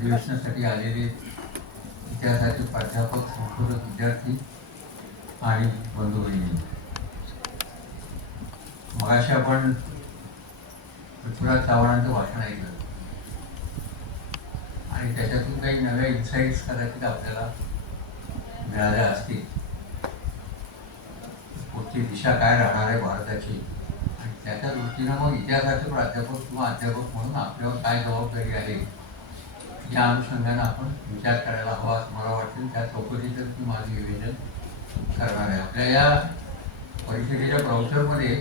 अधिवेशनासाठी आलेले इतिहासाचे प्राध्यापक, संशोधक, विद्यार्थी आणि बंधू भगिनी, मगाशी आपण पृथ्वीराज चव्हाणांचं भाषण ऐकलं आणि त्याच्यातून काही नव्या इन्साइट्स कदाचित आपल्याला मिळाल्या असतील. पुढची दिशा काय राहणार आहे भारताची, आणि त्याच्या दृष्टीनं मग इतिहासाचे प्राध्यापक किंवा अध्यापक म्हणून आपल्यावर काय जबाबदारी आहे या अनुषंगाने आपण विचार करायला हवा असं मला वाटेल. त्या चौकशीचं मी माझं निवेदन करणार आहे. आपल्या या परिषदेच्या ब्राउचरमध्ये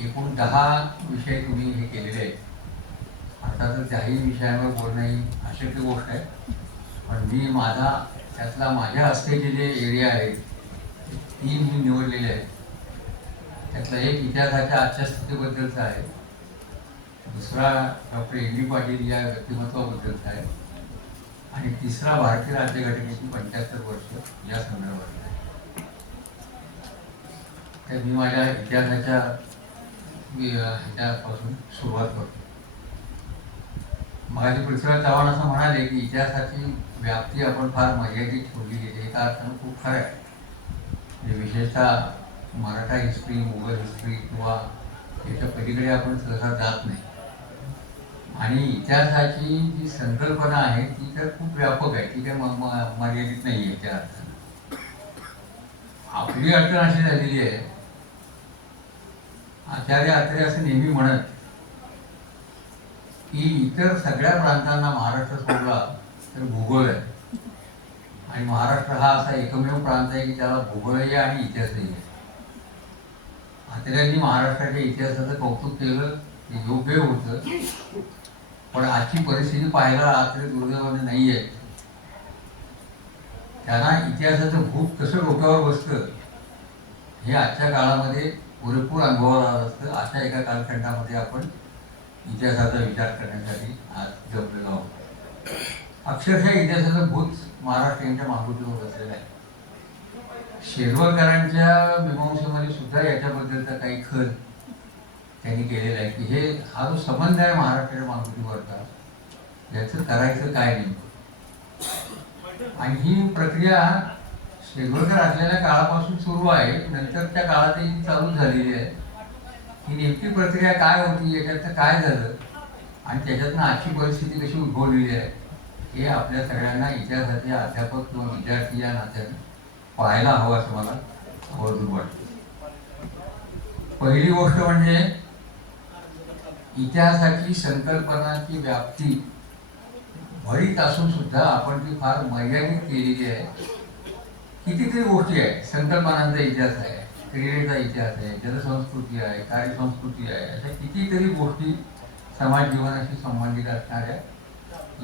एकूण 10 विषय तुम्ही हे केलेले आहेत. अर्थातच त्याही विषयांवर बोलणं ही अशक्य गोष्ट आहे, पण मी माझ्या असलेले जे एरिया आहेत 3 मी निवडलेले आहेत. त्यातला एक इतिहासाच्या आजच्या स्थितीबद्दलचा आहे, दुसरा डॉक्टर एन डी पाटील या व्यक्तिमत्वाबद्दलचा आहे, आणि तिसरा भारतीय राज्यघटनेची 75 वर्ष या संदर्भात आहे. तर मी माझ्या इतिहासाच्या ह्याच्यापासून सुरुवात करतो. मगाशी पृथ्वीराज चव्हाण असं म्हणाले की इतिहासाची व्याप्ती आपण फार मर्यादित ठेवली गेली. एका अर्थानं खूप खरं आहे. म्हणजे विशेषतः मराठा हिस्ट्री, मुघल हिस्ट्री किंवा याच्या पलीकडे आपण सहसा जात नाही. आणि इतिहासाची जी संकल्पना आहे ती तर खूप व्यापक आहे, ती काही मर्यादित नाही आहे. त्या अर्थानं आपली अडचण अशी झालेली आहे, आचार्य अत्रे असं नेहमी म्हणत की इतर सगळ्या प्रांतांना महाराष्ट्र सोडला तर भूगोल आहे, आणि महाराष्ट्र हा असा एकमेव प्रांत आहे की त्याला भूगोलही आणि इतिहासही आहे. अत्र्यांनी महाराष्ट्राच्या इतिहासाचं कौतुक केलं, ते योग्य होतं, पण आजची परिस्थिती पाहायला अत्रे दुर्दैवाने नाही आहे. त्यांना इतिहासाचं भूत कसं डोक्यावर बसतं हे आजच्या काळामध्ये पुरेपूर अनुभवाला आलं असतं. अशा एका कालखंडामध्ये आपण इतिहासाचा विचार करण्यासाठी आज जमलेलो आहोत. अक्षरशः इतिहासाचं भूत महाराष्ट्रीयांच्या मागुटीवर बसलेलं आहे. शेरवरकरांच्या मीमांसेमध्ये सुद्धा याच्याबद्दलचा काही खल त्यांनी केलेला आहे की हा जो संबंध आहे महाराष्ट्राच्या मागुटीवरचा, याचं करायचं काय नेमकं. आणि ही प्रक्रिया शेरवरकर असलेल्या काळापासून सुरू आहे, नंतरच्या काळातही ती चालू झालेली आहे. ही नेमकी प्रक्रिया काय होती, याच्यातनं काय झालं, आणि त्याच्यातनं आजची परिस्थिती कशी उद्भवलेली आहे हे आपल्या सगळ्यांना इतिहासाचे अध्यापक किंवा विद्यार्थी या नात्याने पाहायला हवं असं मला आवर्जून वाटतं. पहिली गोष्ट म्हणजे इतिहासाची संकल्पनाची व्याप्ती भरीत असून सुद्धा आपण ती फार मर्यादित केलेली आहे. कितीतरी गोष्टी आहेत. संकल्पनांचा इतिहास आहे, क्रीडेचा इतिहास आहे, जनसंस्कृती आहे, कार्यसंस्कृती आहे, अशा कितीतरी गोष्टी समाज जीवनाशी संबंधित असणाऱ्या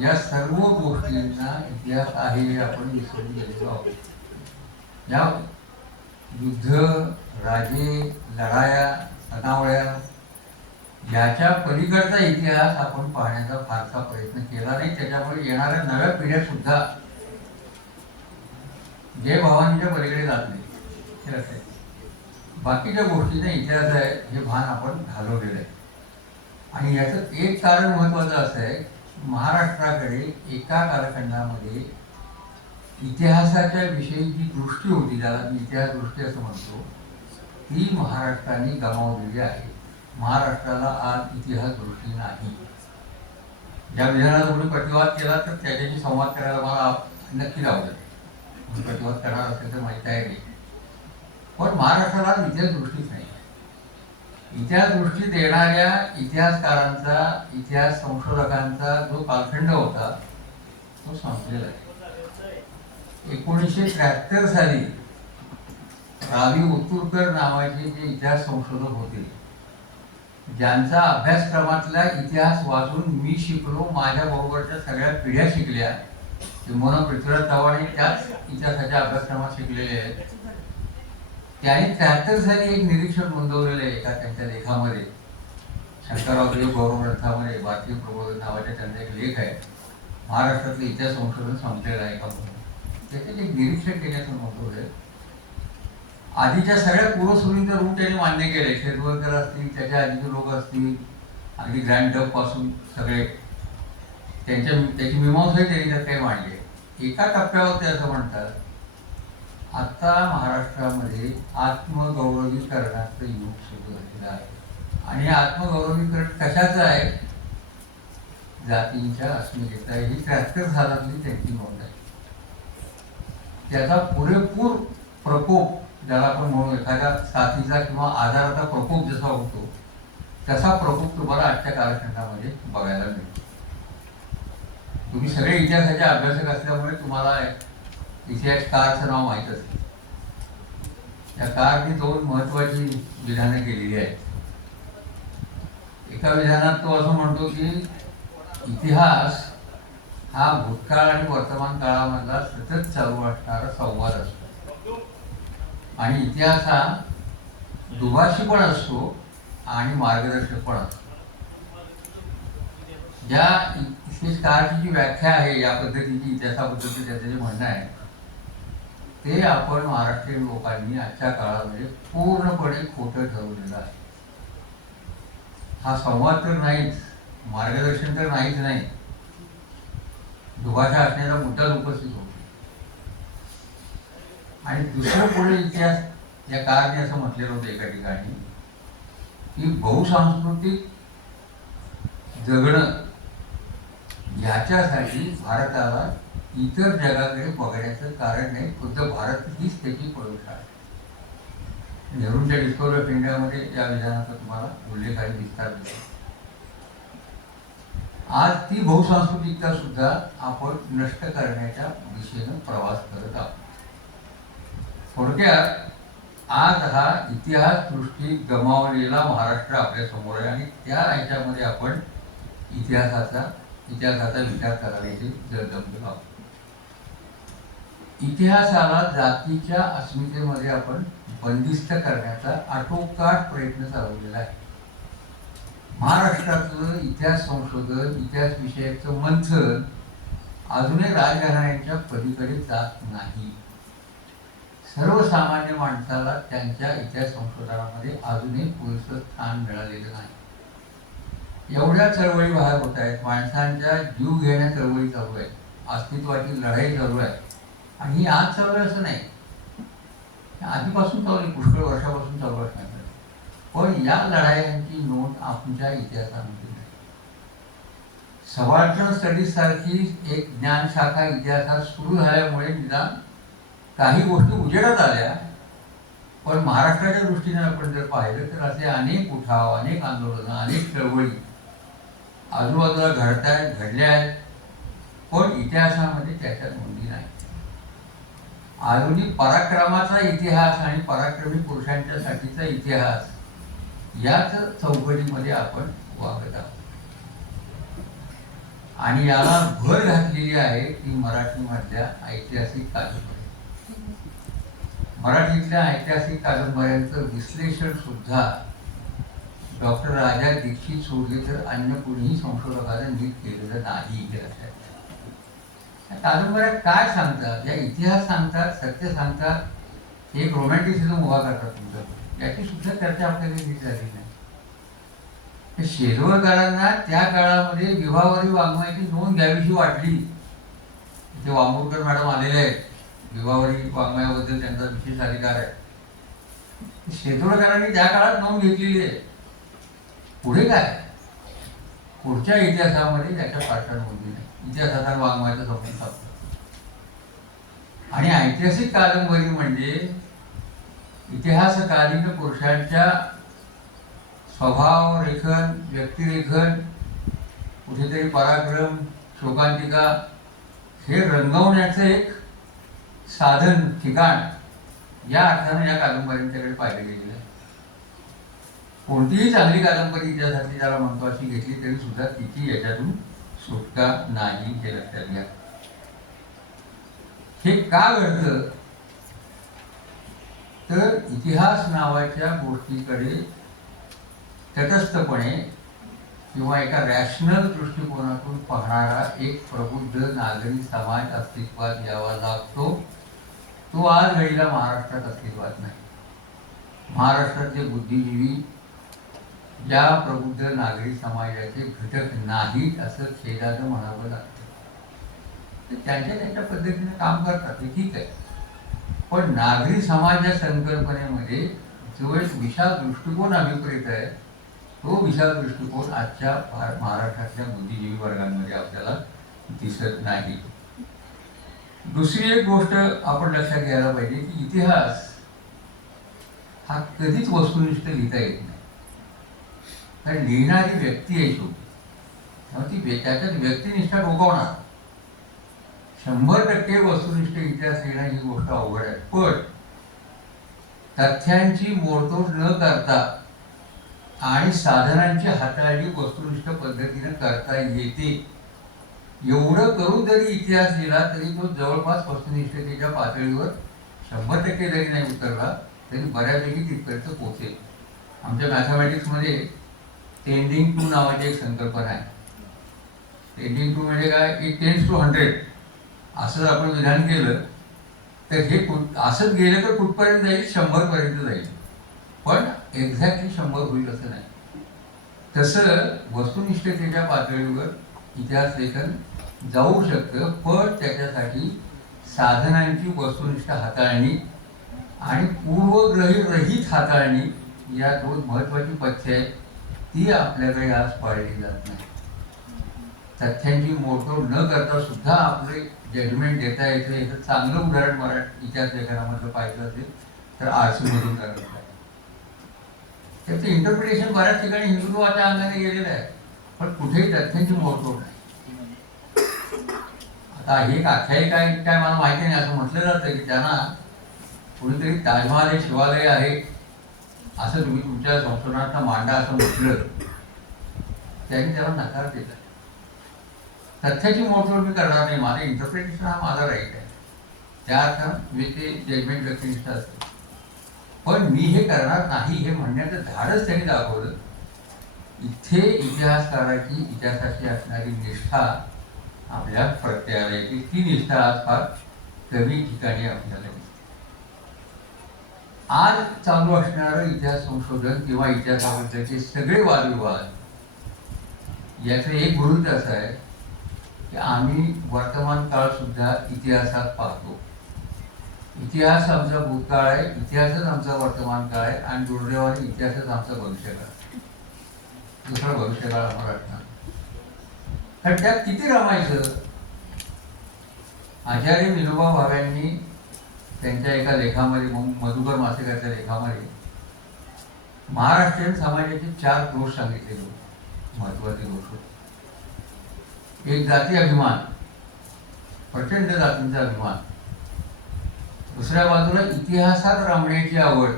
या सर्व गोष्टींना इतिहास आहे हे आपण विसरून गेलेलो आहोत. या युद्ध, राजे, लढाया, सणावळ्या याच्या पलीकडचा इतिहास आपण पाहण्याचा फारसा प्रयत्न केला नाही. त्याच्यामुळे येणाऱ्या नव्या पिढ्या सुद्धा जय भवानीच्या पलीकडे जात नाही. हे लक्षात. बाकीच्या गोष्टीचा इतिहास आहे हे भान आपण घालवलेलं आहे. आणि याचं एक कारण महत्त्वाचं असं आहे, महाराष्ट्राकडे एका कालखंडामध्ये इतिहासाच्या विषयी जी दृष्टी होती, ज्याला मी इतिहास दृष्टी असं म्हणतो, ती महाराष्ट्राने गमावलेली आहे. महाराष्ट्राला आज इतिहास दृष्टी नाही. ज्या विधानाचा कोणी प्रतिवाद केला तर त्याच्याशी संवाद करायला मला नक्की आवडेल. प्रतिवाद करणार असेल तर माझी तयारी आहे. पण महाराष्ट्राला इतिहास दृष्टीच नाही. इतिहास दृष्टी देणाऱ्या इतिहासकारांचा, इतिहास संशोधकांचा जो कालखंड होता तो संपलेला आहे. 1973 साली रावी उत्तुरकर नावाचे जे इतिहास संशोधक होते, ज्यांचा अभ्यासक्रमातला इतिहास वाचून मी शिकलो, माझ्या बरोबरच्या सगळ्या पिढ्या शिकल्या, किंवा पृथ्वीराज चव्हाण त्याच इतिहासाच्या अभ्यासक्रमात शिकलेले आहेत. त्यांनी 73 साली एक निरीक्षण नोंदवलेलं आहे एका त्यांच्या लेखामध्ये, शंकरराव देव गौरव ग्रंथामध्ये भारतीय प्रबोधन नावाचा त्यांचा एक लेख आहे. महाराष्ट्रातलं इतिहास संशोधन संपलेलं आहे का म्हणून त्याच्यात एक निरीक्षण केल्याचं नोंदवलंय. आधीच्या सगळ्या पूर्वसुरींचं रूप त्यांनी मान्य केलंय. शेरवरकर असतील, त्याच्या आधीचे लोक असतील, अगदी ग्रँड डब पासून सगळे त्याची मीमांसाही त्यांनी त्यात काही मांडली आहे. एका टप्प्यावर ते असं म्हणतात, आता महाराष्ट्रामध्ये आत्मगौरवीकरणाचं युग सुरू झालेलं आहे. आणि आत्मगौरवीकरण कशाचं आहे? जातींच्या अस्मितेचा. ही 73 सालातली त्यांची नोंद आहे. त्याचा पुरेपूर प्रकोप, ज्याला आपण म्हणू एखाद्या साथीचा किंवा आजाराचा प्रकोप जसा होतो, तसा प्रकोप तुम्हाला आजच्या कालखंडामध्ये बघायला मिळतो. तुम्ही सगळे इतिहासाचे अभ्यासक असल्यामुळे तुम्हाला इतिहासकारचं नाव माहीत असेल. त्या कारनी 2 महत्वाची विधानं केलेली आहेत. एका विधानात तो असं म्हणतो की इतिहास हा भूतकाळ आणि वर्तमान काळामधला सतत चालू असणारा संवाद असतो, आणि इतिहास हा दुभाषी पण असतो आणि मार्गदर्शक पण असतो. ज्या इतिहासकाराची जी व्याख्या आहे, या पद्धतीची इतिहासाबद्दलचं त्याचं जे म्हणणं आहे, ते आपण महाराष्ट्रीयन लोकांनी आजच्या काळामध्ये पूर्णपणे खोटं ठरवलेलं आहे. हा संवाद तर नाहीच, मार्गदर्शन तर नाहीच नाही, दुभाषा असण्याचा मुद्दा उपस्थित होतो. आणि दुसरं पुढे इतिहास या कारणे असं म्हटलेलं होतं एका ठिकाणी की बहुसांस्कृतिक जगणं याच्यासाठी भारताला इतर जगाकडे बघण्याचं कारण नाही, खुद्द भारत हीच त्याची प्रयोगशाळा आहे. नेहरूंच्या डिस्कव्हरी ऑफ इंडियामध्ये या विधानाचा तुम्हाला उल्लेख आणि विस्तार दिसतो. आज ती बहुसांस्कृतिकता सुद्धा आपण नष्ट करण्याच्या दिशेनं प्रवास करत आहोत. थोडक्यात आज हा इतिहास दृष्टी गमावलेला महाराष्ट्र आपल्या समोर आहे, आणि त्या ह्याच्यामध्ये आपण इतिहासाचा विचार करायचे जमलेलो आहोत. इतिहासाला जातीच्या अस्मितेमध्ये आपण बंदिस्त करण्याचा आटोकाट प्रयत्न चालवलेला आहे. महाराष्ट्रातलं इतिहास संशोधन, इतिहास विषयाचं मंथन अजूनही राजघराण्यांच्या पलीकडे जात नाही. सर्वसामान्य माणसाला त्यांच्या इतिहास संशोधनामध्ये अजूनही पुरेसं स्थान मिळालेलं नाही. एवढ्या चळवळी बाहेर होत आहेत, माणसांच्या जीव घेण्या चळवळी चालू आहेत, अस्तित्वाची लढाई चालू आहे. आणि ही आज चालू आहे असं नाही, आधीपासून चालू आहे, पुष्कळ वर्षापासून चालू असणार. पण या लढायांची नोंद आमच्या इतिहासामध्ये नाही. सबाल्टर्न स्टडीज सारखी एक ज्ञानशाखा इतिहासात सुरू झाल्यामुळे निदान काही गोष्टी उजेडात आल्या. पण महाराष्ट्राच्या दृष्टीने आपण जर पाहिलं तर असे अनेक उठाव, अनेक आंदोलनं, अनेक चळवळी आजूबाजूला घडल्या आहेत, पण इतिहासामध्ये त्याच्या नोंदी नाही. आधुनिक पराक्रमाचा इतिहास आणि पराक्रमी पुरुषांच्यासाठीचा इतिहास याच चौकटीमध्ये आपण वागत आहोत. आणि याला भर घातलेली आहे ती मराठीमधल्या ऐतिहासिक कादंबऱ्या. मराठीतल्या ऐतिहासिक कादंबऱ्यांचं विश्लेषण सुद्धा डॉक्टर राजा दीक्षित सोडले तर अन्य कुणीही संशोधकाने नीट केलेलं नाही. या कादंबऱ्या काय सांगतात? या इतिहास सांगतात, सत्य सांगतात, एक रोमॅन्टिसिझम उभा करतात तुमच्याकडे, याची सुद्धा चर्चा आपल्याकडे नीट झाली नाही. शेजवळकरांना त्या काळामध्ये विवाहवारी वाङ्मयाची नोंद घ्यावीशी वाटली. इथे वांबुरकर मॅडम आलेले आहेत, विवाहवारी वाङ्मयाबद्दल त्यांचा विशेष अधिकार आहे. शेजवळकरांनी त्या काळात नोंद घेतलेली आहे. पुढे काय? पुढच्या इतिहासामध्ये त्याच्या फारशा नोंदी नाही. इतिहासाचा वाङ्मयाचा संबंध साधतो. आणि ऐतिहासिक कादंबरी म्हणजे इतिहासकालीन पुरुषांच्या स्वभाव रेखन, व्यक्तिरेखन, कुठेतरी पराक्रम, शोकांतिका हे रंगवण्याचं एक साधन, ठिकाण या अर्थाने या कादंबऱ्यांच्याकडे पाहिलं गेलेलं आहे. कोणतीही चांगली कादंबरी इतिहासातली ज्याला म्हणतो अशी घेतली तरी सुद्धा तिची याच्यातून सुटका नाही, हे लक्षात घ्या. हे का घडतं? तर इतिहास नावाच्या गोष्टीकडे तटस्थपणे किंवा एका रॅशनल दृष्टिकोनातून पाहणारा एक प्रबुद्ध नागरी समाज अस्तित्वात यावा लागतो. तो आज घडीला महाराष्ट्रात अस्तित्वात नाही. महाराष्ट्रातले बुद्धिजीवी या प्रबुद्ध नागरी समाजाचे घटक नाहीत असं खेदानं म्हणावं लागतं. ते त्यांच्या पद्धतीने काम करतात, ते ठीक आहे. पण नागरी समाज या संकल्पनेमध्ये जो एक विशाल दृष्टिकोन अभिप्रेत आहे, तो विशाल दृष्टिकोन आजच्या महाराष्ट्रातल्या बुद्धिजीवी वर्गांमध्ये आपल्याला दिसत नाही. दुसरी एक गोष्ट आपण लक्षात घ्यायला पाहिजे की इतिहास हा कधीच वस्तुनिष्ठ लिहिता येत नाही. कारण लिहिणारी व्यक्ती आहे ती त्याच्यात व्यक्तिनिष्ठा डोकावणार. 100% वस्तुनिष्ठ इतिहास लिहिणं ही गोष्ट अवघड आहे. पण तथ्यांची मोडतोड न करता आणि साधनांची हाताळणी वस्तुनिष्ठ पद्धतीने करता येते. एवढं करून जरी इतिहास लिहिला तरी तो जवळपास वस्तुनिष्ठतेच्या पातळीवर 100% जरी नाही उतरला तरी बऱ्यापैकी तिथपर्यंत पोहोचेल. आमच्या मॅथमॅटिक्समध्ये टेंडिंग टू नावाची एक संकल्पना आहे. टेंडिंग टू म्हणजे काय की 10 to 100 असं आपण विधान केलं तर हे असंच गेलं तर कुठपर्यंत जाईल, 100 पर्यंत जाईल. पण एक्झॅक्टली 100 होईल असं नाही. तसं वस्तुनिष्ठतेच्या पातळीवर इतिहास लेखन जाऊ शकतं, पण त्याच्यासाठी साधनांची वस्तुनिष्ठ हाताळणी आणि पूर्वग्रही रहित हाताळणी या दोन महत्त्वाची पथ्य आहेत. ती आपल्याकडे आज पाळली जात नाही. तथ्यांची मोडतोड न करता सुद्धा आपले जजमेंट देता येतं. याचं चांगलं उदाहरण मराठी इतिहास लेखनामधलं पाहिजे असेल तर आरसीमधून करायचं आहे. त्याचं इंटरप्रिटेशन बऱ्याच ठिकाणी हिंदुत्वाच्या अंगाने गेलेलं आहे, पण कुठेही तथ्यांची मोडतोड नाही. आता हे आख्यायिका काय मला माहिती नाही, असं म्हटलं जातं की त्यांना कोणीतरी ताजमहाल हे शिवालय आहे असं तुम्ही तुमच्या संशोधनात मांडा असं म्हटलं, त्यांनी त्याला नकार दिला. तथ्याची मोडतोड मी करणार नाही, माझं इंटरप्रिटेशन हा माझा राईट आहे. त्या अर्थात मी ते जजमेंट व्यक्तिनिष्ठ असते, पण मी हे करणार नाही हे म्हणण्याचं धाडच त्यांनी दाखवलं. इथे इतिहासकाराची इतिहासाची असणारी निष्ठा आपल्या प्रत्ययाला येते. ती निष्ठा आज फार कमी ठिकाणी आपल्याला दिसते. आज चालू असणारं इतिहास संशोधन किंवा इतिहासाबद्दलचे सगळे वादविवाद याचं एक गृहीत असं आहे की आम्ही वर्तमान काळ सुद्धा इतिहासात पाहतो. इतिहास आमचा भूतकाळ आहे, इतिहासच आमचा वर्तमान काळ आहे आणि दुर्दैवाने इतिहासच आमचा भविष्यकाळ. दुसरा भविष्यकाळ आम्हाला वाटणार. कारण त्यात किती रमायचं. आचार्य विनोबा भाव्यांनी त्यांच्या एका लेखामध्ये, मधुकर मासिकाच्या लेखामध्ये महाराष्ट्रीयन समाजाचे 4 दोष सांगितलेले होते, महत्वाचे दोष होते. एक जाती अभिमान, प्रचंड जातींचा अभिमान. दुसऱ्या बाजूला इतिहासात रमण्याची आवड.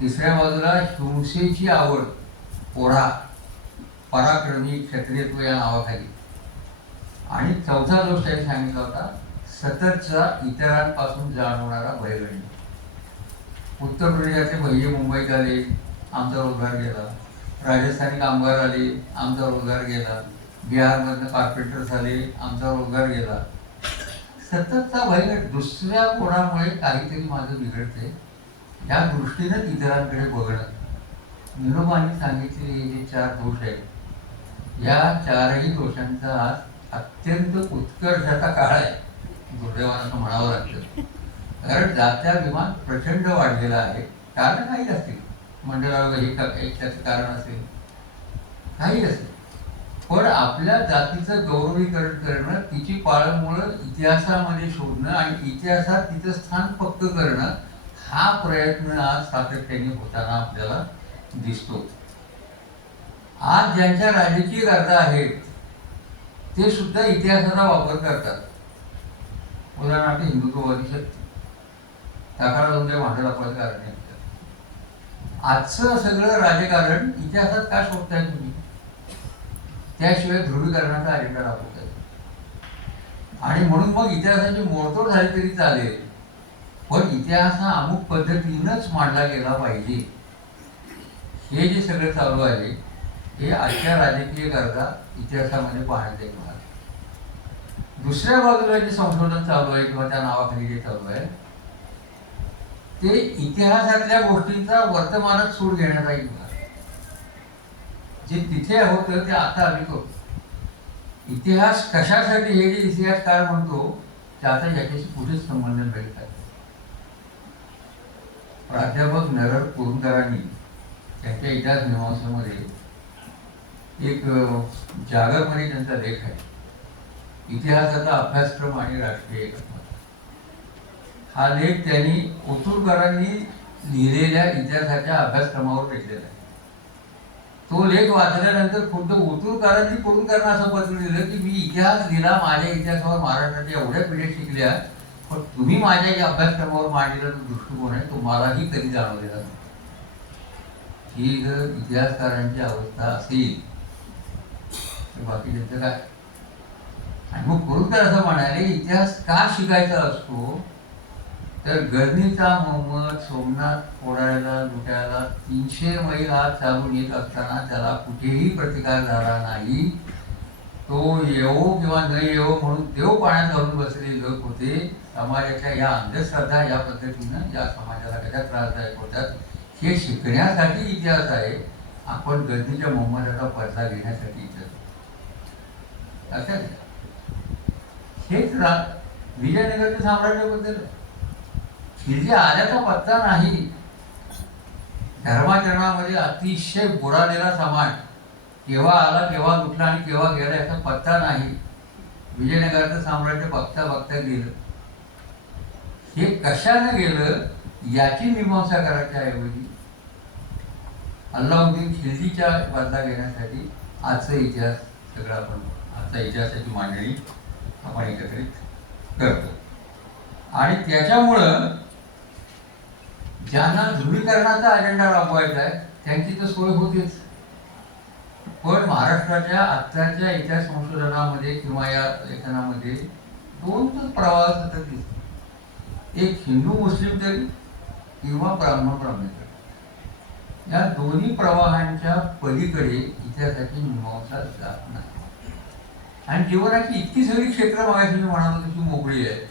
तिसऱ्या बाजूला हिंसेची आवड, पोरा पराक्रमी क्षत्रियत्व या नावाखाली. आणि चौथा दोष त्यांनी सांगितला होता सततचा इतरांपासून जाणवणारा भयगणी. उत्तर प्रदेशाचे भैये मुंबईत आले, आमचा रोजगार गेला. राजस्थानी कामगार आले, आमचा रोजगार गेला. बिहारमधनं कार्पेंटर्स आले, आमचा रोजगार गेला. सततचा भयगट, दुसऱ्या कोणामुळे काहीतरी माझं बिघडते या दृष्टीनं इतरांकडे बघणं. विनोबांनी सांगितलेले हे जे 4 दोष आहेत, या 4ही दोषांचा आज अत्यंत उत्कर्षाचा काळ आहे, दुर्दैवानं असं म्हणावं लागतं. कारण जात्याभिमान प्रचंड वाढलेला आहे. कारण काही असतील, मंडळावर हे त्याचं कारण असेल, काही असेल, पण आपल्या जातीचं गौरवीकरण करणं, तिची पाळंमुळं इतिहासामध्ये शोधणं आणि इतिहासात तिचं स्थान पक्क करणं हा प्रयत्न आज सातत्याने होताना आपल्याला दिसतो. आज ज्यांच्या राजकीय गरजा आहेत ते सुद्धा इतिहासाचा वापर करतात. उदाहरणार्थ हिंदुत्ववादी शक्ती, त्याकाळात तुमच्या भांडण आपण कारण नाही. आजचं सगळं राजकारण इतिहासात का शोधताय तुम्ही? त्याशिवाय ध्रुवीकरणाचा अजेंडा राबवत आहे. आणि म्हणून मग इतिहासाची मोडतोड झाली तरी चालेल, पण इतिहास हा अमुक पद्धतीनंच मांडला गेला पाहिजे. हे जे सगळं चालू आहे हे आजच्या राजकीय गरजा इतिहासामध्ये पाहण्यात येणार. दुसऱ्या बाजूला जे संशोधन चालू आहे किंवा त्या नावाखाली जे चालू आहे ते इतिहासातल्या गोष्टींचा वर्तमानात सूड घेण्याचा एक भाग. जे तिथे होतं ते आता आम्ही करतो. इतिहास कशासाठी हे जे इतिहासकार म्हणतो त्याचा याच्याशी कुठेच संबंध मिळतात. प्राध्यापक नरहर कुरुंदकरांनी त्यांच्या इतिहास मीमांसेमध्ये एक जागरमध्ये त्यांचा लेख आहे, इतिहासाचा अभ्यासक्रम आणि राष्ट्रीय एकत्व. हा लेख त्यांनी ओतूरकरांनी लिहिलेल्या इतिहासाच्या अभ्यासक्रमावर लिहिलेला आहे. तो लेख वाचल्यानंतर खुद्द ओतूरकरांनी कुरुंदकरांना असं पत्र लिहिलं की मी इतिहास लिहिला, माझ्या इतिहासावर महाराष्ट्राच्या एवढ्या पिढ्या शिकल्या, पण तुम्ही माझ्या या अभ्यासक्रमावर मांडलेला जो दृष्टिकोन आहे तो मलाही कधी जाणवलेला नाही. ही जर इतिहासकारांची अवस्था असेल तर बाकी त्यांचं काय. आणि मग कुरुंदकर असं म्हणाले, इतिहास का शिकायचा असतो तर गजनीचा मोहम्मद सोमनाथ फोडायला लुटायला 300 मैल आत चालून येत असताना त्याला कुठेही प्रतिकार झाला नाही. तो येवो किंवा न येवो म्हणून देव पाण्यात घालून बसलेले लोक होते. समाजाच्या या अंधश्रद्धा या पद्धतीनं या समाजाला कशा त्रासदायक होतात हे शिकण्यासाठी इतिहास आहे. आपण गजनीच्या मोहम्मदाचा पडदा घेण्यासाठी इतिहास लक्षात घ्या. हेच विजयनगरच्या साम्राज्याबद्दल खिलजी आल्याचा पत्ता नाही. धर्माचरणामध्ये अतिशय बुडालेला समाज केव्हा आला केव्हा लुटला आणि केव्हा गेला याचा पत्ता नाही. विजयनगरचं साम्राज्य बघता बघता गेलं. हे कशानं गेलं याची मीमांसा करायच्या ऐवजी अल्लाउद्दीन खिलजीच्या बदला घेण्यासाठी आजचा इतिहास सगळा आपण आजचा इतिहासाची मांडणी आपण एकत्रित करतो. आणि त्याच्यामुळं ज्यांना ध्रुवीकरणाचा अजेंडा राबवायचा आहे त्यांची तर सोय होतीच. पण महाराष्ट्राच्या आत्ताच्या इतिहास संशोधनामध्ये किंवा या लेखनामध्ये दोनच प्रवाह सतत दिसतो. एक हिंदू मुस्लिम तरी किंवा ब्राह्मण ब्राह्मणेतर. या दोन्ही प्रवाहांच्या पलीकडे इतिहासाची मीमांसा जात नाही. आणि जीवनाची इतकी सगळी क्षेत्र मागायची मी म्हणालो तशी मोकळी आहे.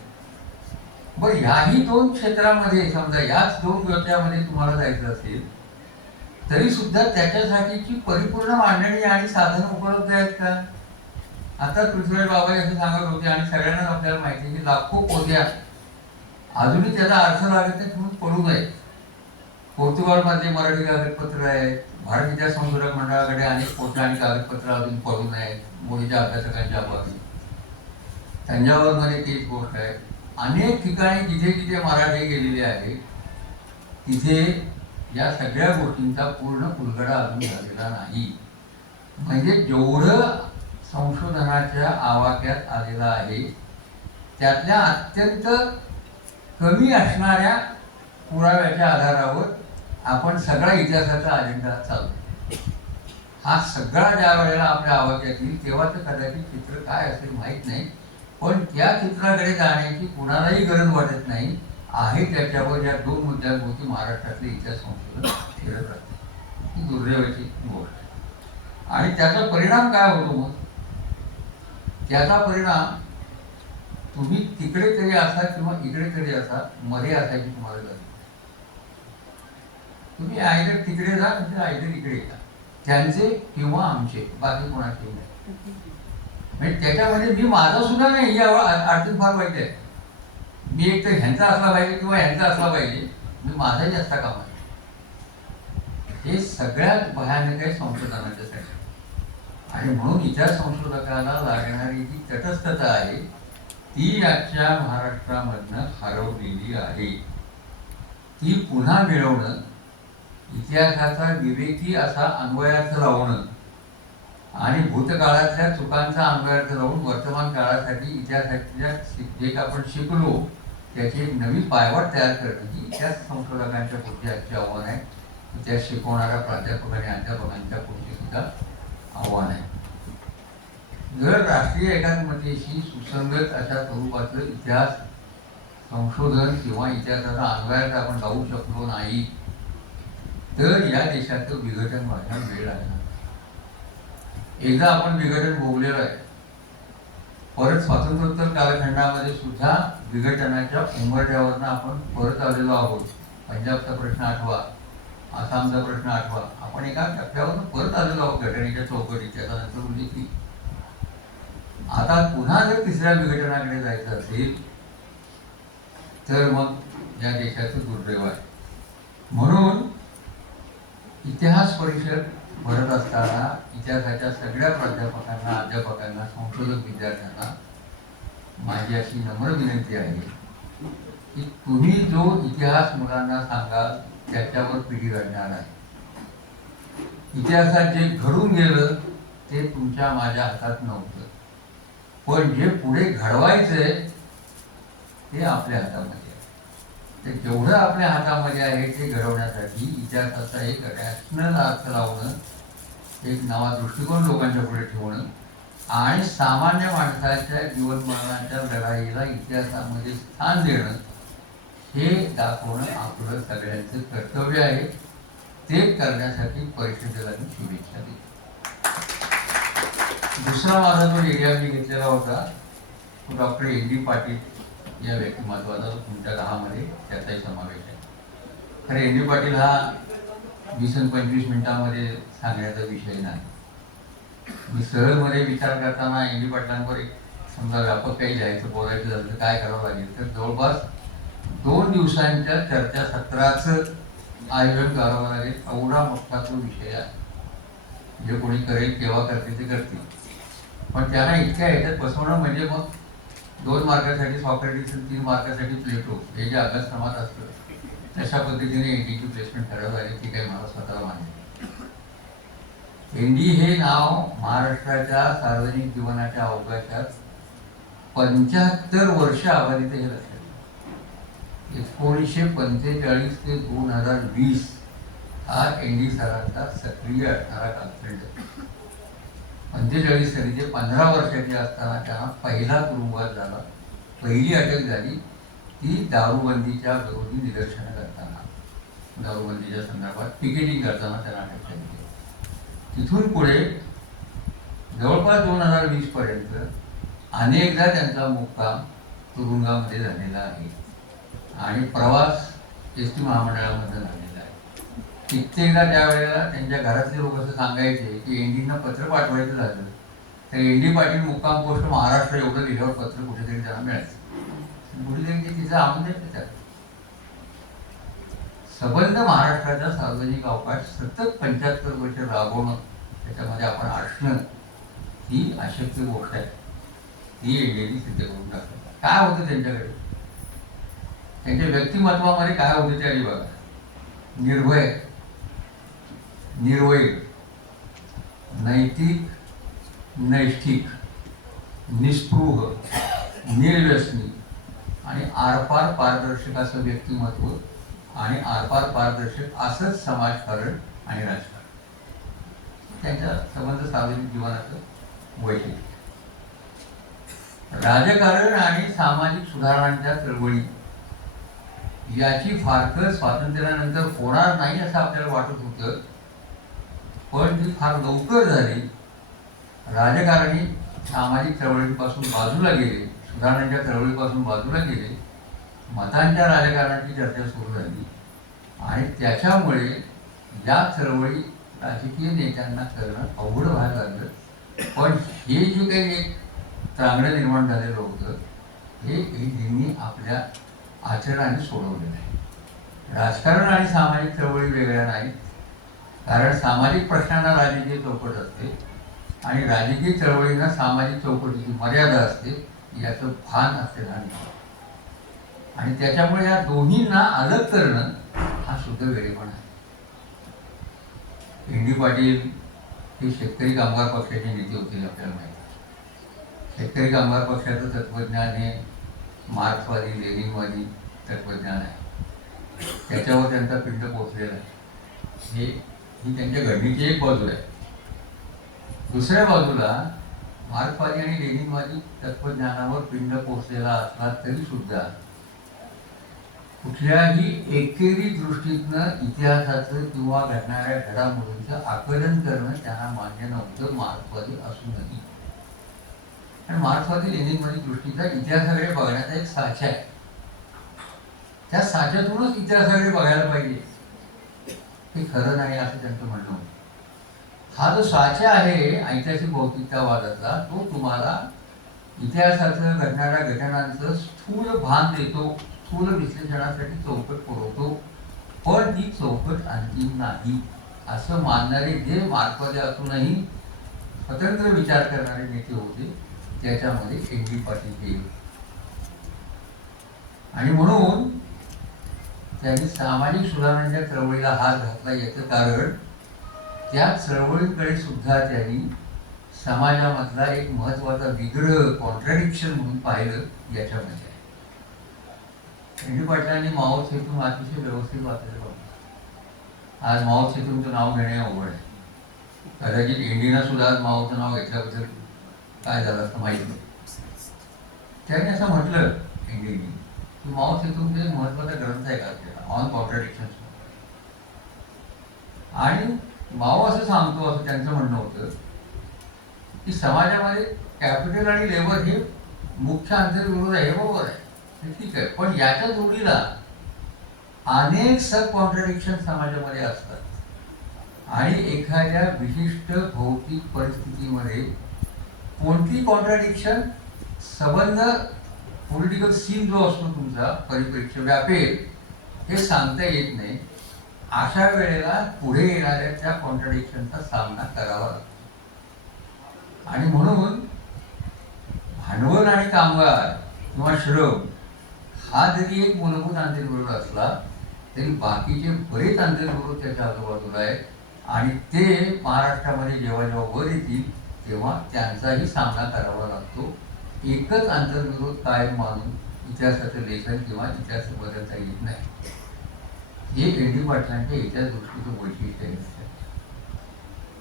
बरं, ह्याही दोन क्षेत्रामध्ये समजा याच दोन व्यवसायामध्ये तुम्हाला जायचं असेल तरी सुद्धा त्याच्यासाठीची परिपूर्ण मांडणी आणि साधनं उपलब्ध आहेत का. आता पृथ्वीराज बाबा असं सांगत होते आणि सगळ्यांना आपल्याला माहिती आहे की लाखो पोथ्या अजूनही त्याचा अर्थ लागत नाही म्हणून पडू नये. पोर्तुगालमध्ये मराठी कागदपत्र आहेत. भारत इतिहास संशोधक मंडळाकडे अनेक पोथ्या आणि कागदपत्र अजून पडून आहेत मोदीच्या अभ्यासकांच्या अभावी. तंजावरमध्ये तीच गोष्ट आहे. अनेक ठिकाणी जिथे जिथे मराठी गेलेले आहे तिथे या सगळ्या गोष्टींचा पूर्ण उलगडा अजून झालेला नाही. म्हणजे जेवढं संशोधनाच्या आवाक्यात आलेलं आहे त्यातल्या अत्यंत कमी असणाऱ्या पुराव्याच्या आधारावर आपण सगळा इतिहासाचा अजेंडा चालतो. हा सगळा ज्या वेळेला आपल्या आवाक्यात येईल तेव्हा तर कदाचित चित्र काय असेल माहीत नाही, पण त्या चित्राकडे जाण्याची कुणालाही गरज वाटत नाही. आहे त्याच्यावर या दोन मुद्द्यांभोवती महाराष्ट्रातले इतिहास संशोधन फिरत राहते. ही दुर्दैवाची गोष्ट. आणि त्याचा परिणाम काय होतो मग. त्याचा परिणाम तुम्ही तिकडे तरी असा किंवा इकडे तरी असा मध्ये असायची तुम्हाला गरज. तुम्ही आयदर तिकडे जा म्हणजे आयदर इकडे जा, त्यांचे किंवा आमचे, बाकी कोणाचे नाही. म्हणजे त्याच्यामध्ये मी माझा सुद्धा नाही ही अडचण फार वाईट आहे. मी एक तर ह्यांचा असला पाहिजे किंवा ह्यांचा असला पाहिजे, मी माझाही असता कामा. हे सगळ्यात भयानक आहे संशोधनाच्यासाठी. आणि म्हणून इतिहास संशोधकाला लागणारी जी तटस्थता आहे ती आजच्या महाराष्ट्रामधनं हरवलेली आहे. ती पुन्हा मिळवणं, इतिहासाचा विवेकी असा अन्वयार्थ लावणं आणि भूतकाळातल्या चुकांचा अन्वयार्थ लावून वर्तमान काळासाठी इतिहासाच्या जे आपण शिकलो त्याची एक नवी पायवाट तयार करणं ही इतिहास संशोधकांच्या पुढची आजचे आव्हान आहे. इतिहास शिकवणाऱ्या प्राध्यापक आणि अध्यापकांच्या पुढचे सुद्धा आव्हान आहे. जर राष्ट्रीय एकात्मतेशी सुसंगत अशा स्वरूपाचं इतिहास संशोधन किंवा इतिहासाचा अन्वयार्थ आपण लावू शकलो नाही तर या देशाचं विघटन व्हायला वेळ लागणार. एकदा आपण विघटन भोगलेलं आहे. परत स्वातंत्र्योत्तर कालखंडामध्ये सुद्धा विघटनाच्या उंबरठ्यावरनं आपण परत आलेलो आहोत. पंजाबचा प्रश्न आठवा, आसामचा प्रश्न आठवा. आपण एका टप्प्यावरून परत आलेलो आहोत घटनेच्या चौकटीत, त्याच्यानंतर उल्लेख केली. आता पुन्हा जर तिसऱ्या विघटनाकडे जायचं असेल तर मग या देशाचं दुर्दैव आहे. म्हणून इतिहास परिषद भरत असताना इतिहासाच्या सगळ्या प्राध्यापकांना, अध्यापकांना, संशोधक विद्यार्थ्यांना माझी अशी नम्र विनंती आहे की तुम्ही जो इतिहास मुलांना सांगाल त्याच्यावर पिढी घडणार आहे. इतिहासात जे घडून गेलं ते तुमच्या माझ्या हातात नव्हतं, पण जे पुढे घडवायचंय ते आपल्या हातामध्ये आहे. ते जेवढं आपल्या हातामध्ये आहे ते घडवण्यासाठी इतिहासाचा एक रॅशनल अर्थ लावणं, एक नवा दृष्टिकोन लोकांच्या पुढे ठेवणं आणि सामान्य माणसाच्या जीवनमरणाच्या लढाईला इतिहासामध्ये स्थान देणं हे दाखवणं आपलं सगळ्यांचं कर्तव्य आहे. ते करण्यासाठी परिषदेला मी शुभेच्छा देतो. दुसरा माझा जो एरिया मी घेतलेला होता तो डॉक्टर एन डी पाटील या व्यक्तिमत्वाचा तुमच्या गावामध्ये त्याचाही समावेश आहे. खरं एन डी पाटील हा 20-25 मिनिटांमध्ये सांगण्याचा विषय नाही. मी सहजमध्ये विचार करताना एन डी पाटलांवर एक समजा व्यापक काही लिहायचं, बोलायचं झालं तर काय करावं लागेल, तर जवळपास 2 दिवसांच्या चर्चासत्राचं आयोजन करावं लागेल. एवढा मोठा तो विषय आहे. जे कोणी करेल केव्हा करतील ते करतील, पण त्यांना इतक्या ह्याच्यात बसवणं म्हणजे मग 2 मार्कासाठी सॉक्रेटिस, 3 मार्कासाठी प्लेटो, हे जे अभ्यासक्रमात असतं तशा पद्धतीने एनडीची प्लेसमेंट करावं लागेल. ती काही मला स्वतःला मान्य. एनडी हे नाव महाराष्ट्राच्या सार्वजनिक जीवनाच्या अवकाशात 75 वर्ष आघाडीत हे लक्षात. 1945 ते 2020 हा एनडी सरांचा सक्रिय असणारा कालखंड. 45 साली ते 15 वर्षाचे असताना त्यांना पहिला तुरुंगवास झाला. पहिली अटक झाली ती दारूबंदीच्या विरोधी निदर्शनं करताना, दारूबंदीच्या संदर्भात पिकेटिंग करताना त्यांना अटक झाली. तिथून पुढे जवळपास 2020 पर्यंत अनेकदा त्यांचा मुक्काम तुरुंगामध्ये झालेला आहे आणि प्रवास एस टी महामंडळामध्ये झालेला आहे. कित्येकदा त्यावेळेला त्यांच्या घरातले लोक असं सांगायचे की एनडीना पत्र पाठवायचं झालं तर एनडी पाटील मुक्काम पोस्ट महाराष्ट्र एवढं लिहिल्यावर पत्र कुठेतरी त्यांना मिळायचं. कुठेतरी ते तिचं आमंत्रण त्याच्यात सबंध महाराष्ट्राचा सार्वजनिक अवकाश सतत 75 वर्ष राबवणं, त्याच्यामध्ये आपण असणं ही अशक्य गोष्ट आहे. ही एनडीने सिद्ध करून टाकलं. काय होतं त्यांच्याकडे, त्यांच्या व्यक्तिमत्वामध्ये काय होतं ते आधी बघा. निर्भय, निर्वैर, नैतिक, नैष्ठिक, निस्पृह, निर्व्यसनी आणि आरपार पारदर्शक असं व्यक्तिमत्व आणि आरपार पारदर्शक असंच समाजकारण आणि राजकारण, त्यांच्या संबंध सार्वजनिक जीवनाचं वैशिष्ट्य. राजकारण आणि सामाजिक सुधारणांच्या चळवळी याची फारकत स्वातंत्र्यानंतर होणार नाही असं आपल्याला वाटत होतं, पण ती फार लवकर झाली. राजकारणी सामाजिक चळवळींपासून बाजूला गेले, सुधारणांच्या चळवळीपासून बाजूला गेले, मतांच्या राजकारणाची चर्चा सुरू झाली आणि त्याच्यामुळे या चळवळी राजकीय नेत्यांना करणं अवघड व्हायला लागलं. पण हे जे काही एक चांगलं निर्माण झालेलं होतं हे नेहमी आपल्या आचरणाने सोडवलेलं आहे. राजकारण आणि सामाजिक चळवळी वेगळ्या नाहीत, कारण सामाजिक प्रश्नांना राजकीय चौकट असते आणि राजकीय चळवळींना सामाजिक चौकटीची मर्यादा असते, याचं भान असते नाही. आणि त्याच्यामुळे या दोन्हींना अलग करणं हा शुद्ध वेडेपणा आहे. एन डी पाटील हे शेतकरी कामगार पक्षाचे नेते होते आपल्याला माहिती. शेतकरी कामगार पक्षाचं तत्त्वज्ञान हे मार्क्सवादी, लेनिनवादी तत्त्वज्ञान आहे. त्याच्यावर त्यांचा पिंड पोचलेला आहे. ही त्यांच्या घडणीची एक बाजू आहे. दुसऱ्या बाजूला मार्क्सवादी आणि लेनिनवादी तत्त्वज्ञानावर पिंड पोचलेला असला तरी सुद्धा कुठल्याही एकेरी दृष्टीतनं इतिहासाचं किंवा घडणाऱ्या घडामोडींचं आकलन करणं त्यांना मान्य नव्हतं, मार्क्सवादी असूनही. आणि मार्क्सवादी लेनिनवादी दृष्टीचा इतिहासाकडे बघण्याचा एक साचा आहे. त्या साच्यातूनच इतिहासाकडे बघायला पाहिजे. हे खरं नाही असं त्यांचं म्हणणं होतं. हा जो साचा आहे ऐतिहासिक भौतिकतावादाचा, तो तुम्हाला इतिहासाचं घडणाऱ्या घटनांचं स्थूल भान देतो, स्थूल विश्लेषणासाठी चौकट पुरवतो, पण ती चौकट अंतिम नाही असं मानणारे जे मार्क्सवादी असूनही स्वतंत्र विचार करणारे नेते होते, त्याच्यामध्ये एन डी पाटील हे होते. आणि म्हणून त्यांनी सामाजिक सुधारणांच्या चळवळीला हात घातला. याचं कारण त्या चळवळीकडे सुद्धा त्यांनी समाजामधला एक महत्वाचा विग्रह, कॉन्ट्रॅडिक्शन म्हणून पाहिलं याच्यामध्ये आहे. एन डी पाटलांनी माओ सेतून अतिशय व्यवस्थित वाचायला पाहिजे. आज माओ सेतूंचं नाव घेणे अवघड आहे. कदाचित एनडीनं सुद्धा आज माओचं नाव घेतल्याबद्दल काय झालं असं माहीत नाही. त्याने असं म्हटलं एनडीने की माओ सेतूंचा एक महत्वाचा ग्रंथ आहे का ऑन कॉन्ट्रॅडिक्शन. आणि माओ असं सांगतो, असं त्यांचं म्हणणं होतं की समाजामध्ये कॅपिटल आणि लेबर हे मुख्य आंतरविरोध आहे. हे बरोबर आहे, हे ठीक आहे, पण याच्या जोडीला अनेक सब कॉन्ट्रडिक्शन समाजामध्ये असतात आणि एखाद्या विशिष्ट भौतिक परिस्थितीमध्ये कोणती कॉन्ट्रडिक्शन संबंध पॉलिटिकल सीन जो असतो तुमचा परिप्रेक्ष्य व्यापेल हे सांगता येत नाही. अशा वेळेला पुढे येणाऱ्या त्या कॉन्ट्रडिक्शनचा सामना करावा लागतो. आणि म्हणून भांडवल आणि कामगार किंवा श्रम हा जरी एक मूलभूत आंतरविरोध असला तरी बाकीचे बरेच आंतरविरोध त्याच्या आजूबाजूला आहेत आणि ते महाराष्ट्रामध्ये जेव्हा जेव्हा वर येतील तेव्हा त्यांचाही सामना करावा लागतो. एकच आंतरविरोध कायम मानून इतिहासाचं लेखन किंवा इतिहास बदलता येत नाही. हे एन डी पाटलांच्या इतिहास दृष्टीचं वैशिष्ट्य आहे.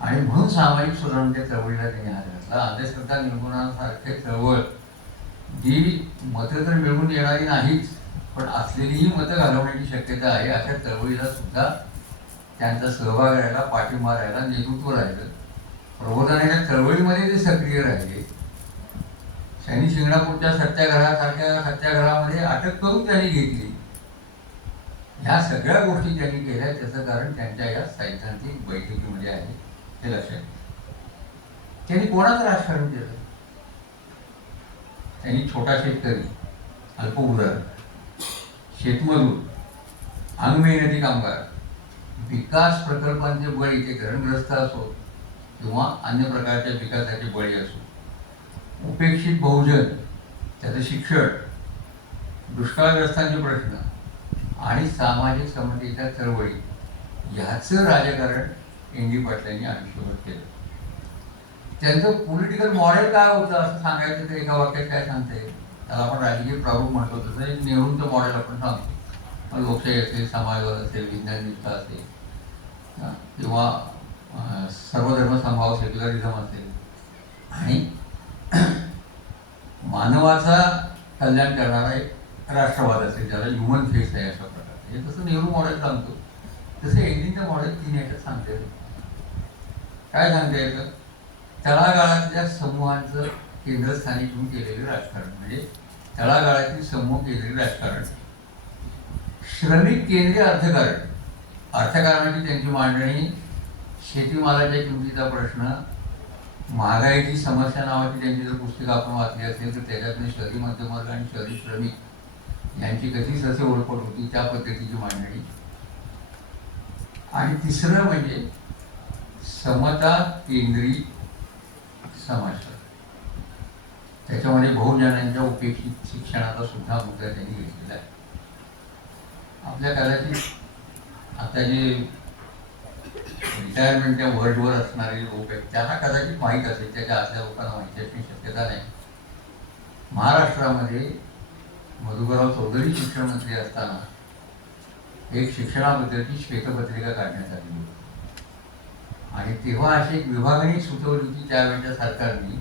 आणि म्हणून सामाजिक सुधारणेच्या चळवळीला त्यांनी हात घातला. अंधश्रद्धा निर्मूलनासारखे चळवळ जी मतं तर मिळवून येणारी नाहीच, पण असलेलीही मतं घालवण्याची शक्यता आहे, अशा चळवळीला सुद्धा त्यांचा सहभाग राहिला, पाठिंबा राहिला, नेतृत्व राहिलं. प्रबोधनाच्या चळवळीमध्ये ते सक्रिय राहिले. त्यांनी सिंगणापूरच्या सत्याग्रहासारख्या सत्याग्रहामध्ये अटक करून त्यांनी घेतली. ह्या सगळ्या गोष्टी त्यांनी केल्या. त्याचं कारण त्यांच्या या सैद्धांतिक बैठकीमध्ये आहे, हे लक्षात. त्यांनी कोणाचं राजकारण केलं? त्यांनी छोटा शेतकरी, अल्पभूधारक, शेतमजूर, अंगमेहनती कामगार, विकास प्रकल्पांचे बळी, ते धरणग्रस्त असो किंवा अन्य प्रकारच्या विकासाचे बळी असो, उपेक्षित बहुजन, त्याचं शिक्षण, दुष्काळग्रस्तांचे प्रश्न आणि सामाजिक समतेच्या चळवळी ह्याचं राजकारण एन डी पाटलांनी आयुष्यभर केलं. त्यांचं पॉलिटिकल मॉडेल काय होतं असं सांगायचं तर एका वाक्यात काय सांगता येईल? त्याला आपण राजकीय प्रारूप म्हणतो. तसं एक नेहरूंचं मॉडेल आपण सांगतो. लोकशाही असेल, समाजवाद असेल, विज्ञान निष्ठा असेल किंवा सर्वधर्म समभाव सेक्युलरिझम असेल आणि मानवाचा कल्याण करणारा एक राष्ट्रवाद असेल, ज्याला ह्युमन फेस आहे अशा प्रकारचे. हे तसं नेहरू मॉडेल सांगतो. तसं एनडीचं मॉडेल 3 याच्यात सांगता येतं. काय सांगता येतं? तळागाळातल्या समूहांचं केंद्रस्थानी ठेवून केलेले राजकारण, म्हणजे तळागाळातील समूह केलेले राजकारण. श्रमिक केंद्रीय अर्थकारण, अर्थकारणाची त्यांची मांडणी, शेतीमालाच्या किमतीचा प्रश्न, महागाईची समस्या नावाची त्यांची जर पुस्तकं आपण वाचली असेल तर त्याच्यातून शहरी मध्यमवर्ग आणि शहरी श्रमिक यांची कशी ससे ओळखत होती त्या पद्धतीची मांडणी. आणि तिसरं म्हणजे समता केंद्री समाजशास्त्र. त्याच्यामध्ये बहुजनांच्या उपेक्षित शिक्षणाचा सुद्धा मुद्दा त्यांनी घेतलेला आहे. आपल्या कदाचित आता जे रिटायरमेंटच्या वर्ल्डवर असणारे लोक आहेत त्यांना कदाचित माहीत असेल, त्याच्या असल्या लोकांना माहिती असण्याची शक्यता नाही. महाराष्ट्रामध्ये मधुकरराव चौधरी शिक्षण मंत्री असताना एक शिक्षणाबद्दलची श्वेतपत्रिका काढण्यात आली होती आणि तेव्हा अशी एक विभागणी सुचवली होती त्यावेळेच्या सरकारने,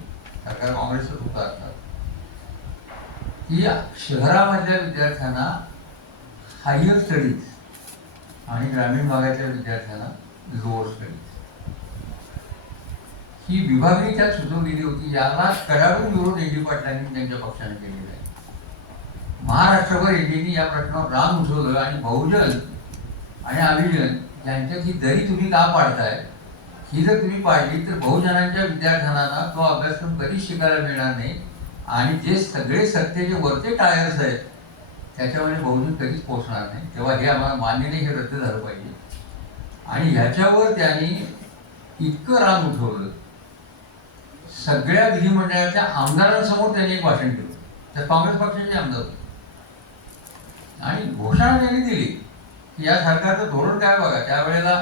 सरकार काँग्रेसच होतं अर्थात, की शहरामधल्या विद्यार्थ्यांना हायर स्टडीज आणि ग्रामीण भागातल्या विद्यार्थ्यांना लोअर स्टडीज ही विभागणी त्यात सुचवलेली होती. याला कडाडून विरोध एन डी पाटलांनी त्यांच्या पक्षाने केलेला आहे. महाराष्ट्रभर एनडीने या प्रश्नावर रान उठवलं आणि बहुजन आणि अभिजन यांच्यात ही दरी तुम्ही का पाडताय? ही जर तुम्ही पाडली तर बहुजनांच्या विद्यार्थ्यांना तो अभ्यासक्रम कधीच शिकायला मिळणार नाही आणि जे सगळे सत्तेचे वरचे टायर्स आहेत त्याच्यामध्ये बहुजन कधीच पोहोचणार नाही. तेव्हा हे आम्हाला मान्य नाही, हे रद्द झालं पाहिजे. आणि ह्याच्यावर त्यांनी इतकं रान उठवलं, सगळ्या विधिमंडळाच्या आमदारांसमोर त्यांनी एक भाषण केलं, तर काँग्रेस पक्षाचे आमदार होते आणि घोषणा त्यांनी दिली की या सरकारचं धोरण काय बघा. त्यावेळेला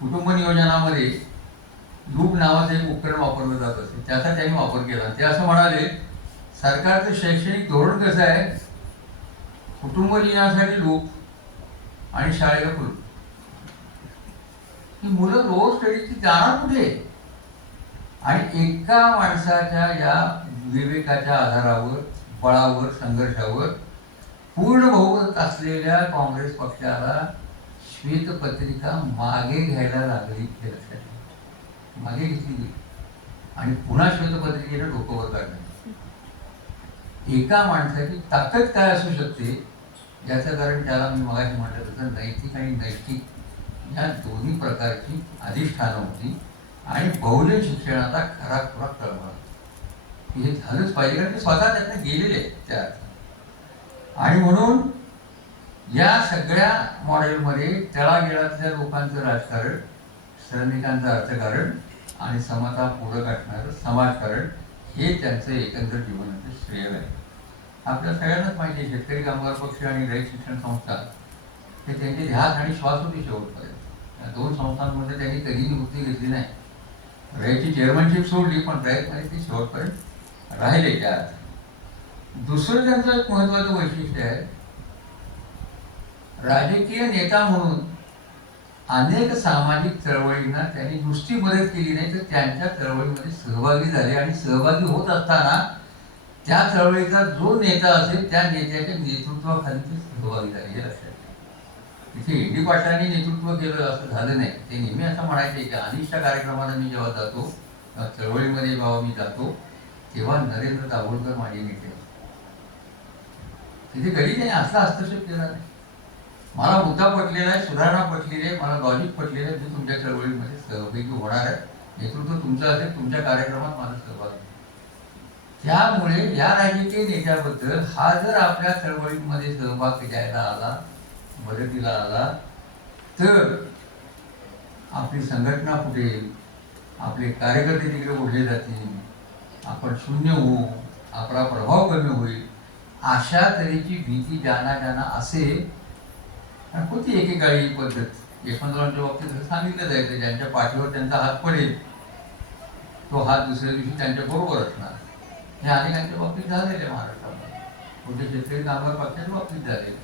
कुटुंब नियोजनामध्ये लूप नावाचं एक उपकरण वापरलं जात असे, त्याचा त्यांनी वापर केला. ते असं म्हणाले, सरकारचं शैक्षणिक धोरण कसं आहे, कुटुंब नियोजनासाठी लूप आणि शाळेला कुलूप. ही मुलं रोज स्टडीची जाणार कुठे? आणि एका माणसाच्या या विवेकाच्या आधारावर, बळावर, संघर्षावर पूर्ण बहुमत असलेल्या काँग्रेस पक्षाला श्वेतपत्रिका मागे घ्यायला लागली, हे लक्षात घ्या. मागे घेतली गेली आणि पुन्हा श्वेतपत्रिकेनं डोकं वर काढलं. एका माणसाची ताकद काय असू शकते याचं कारण त्याला मी मगाशी म्हटलं तसं नैतिक आणि नैतिक या दोन्ही प्रकारची अधिष्ठानं होती आणि बहुजन शिक्षणाचा खरा कळवळा हे झालंच पाहिजे, कारण ते स्वतः त्यातनं गेलेले आहेत त्या. आणि म्हणून या सगळ्या मॉडेलमध्ये तळागाळातल्या लोकांचं राजकारण, श्रमिकांचं अर्थकारण आणि समता पूरक असणारं समाजकारण हे त्यांचं एकंदर जीवनाचं श्रेय आहे. आपल्या सगळ्यांनाच माहिती आहे, शेतकरी कामगार पक्ष आणि रयत शिक्षण संस्था हे त्यांचे ध्यास आणि श्वास होती शेवटपर्यंत. या दोन संस्थांमध्ये त्यांनी कधी निवृत्ती घेतली नाही. रयतची चेअरमनशिप सोडली, पण रयतमध्ये ती शेवटपर्यंत राहिले. त्यात दुसरं त्यांचं एक महत्वाचं वैशिष्ट्य आहे, राजकीय नेता म्हणून अनेक सामाजिक चळवळींना त्यांनी नुसती मदत केली नाही, तर त्यांच्या चळवळीमध्ये सहभागी झाले आणि सहभागी होत असताना त्या चळवळीचा जो नेता असेल त्या नेत्याच्या नेतृत्वाखाली ते सहभागी झाले, हे लक्षात घ्या. तिथे इंडी पाटलांनी नेतृत्व केलं असं झालं नाही. ते नेहमी असं म्हणायचे की अनिष्ट कार्यक्रमाला मी जेव्हा जातो, चळवळीमध्ये जेव्हा मी जातो, तेव्हा नरेंद्र दाभोळकर माझे नेते असतात. तिथे कधी नाही असला हस्तक्षेप केला नाही. मला मुद्दा पटलेला आहे, सुधारणा पटलेली आहे, मला लॉजिक पटलेलं आहे, मी तुमच्या चळवळीमध्ये सहभागी होणार आहे, नेतृत्व तुमचं असेल, तुमच्या कार्यक्रमात माझा सहभाग आहे. त्यामुळे या राजकीय नेत्याबद्दल हा जर आपल्या चळवळीमध्ये सहभाग घ्यायला आला, मदतीला आला, तर आपली संघटना फुटेल, आपले कार्यकर्ते तिकडे ओढले जातील, आपण शून्य होऊ, आपला प्रभाव कमी होईल, अशा तऱ्हेची भीती ज्यांना असेल. आणि होती एकेकाळी ही पद्धत. यशवंतरावांच्या बाबतीत सांगितलं जायचं, ज्यांच्या पाठीवर त्यांचा हात पडेल तो हात दुसऱ्या दिवशी त्यांच्या बरोबर असणार. हे अनेकांच्या बाबतीत झालेले महाराष्ट्रामध्ये, कुठे शेतकरी कामगार पक्षाच्या बाबतीत झालेले.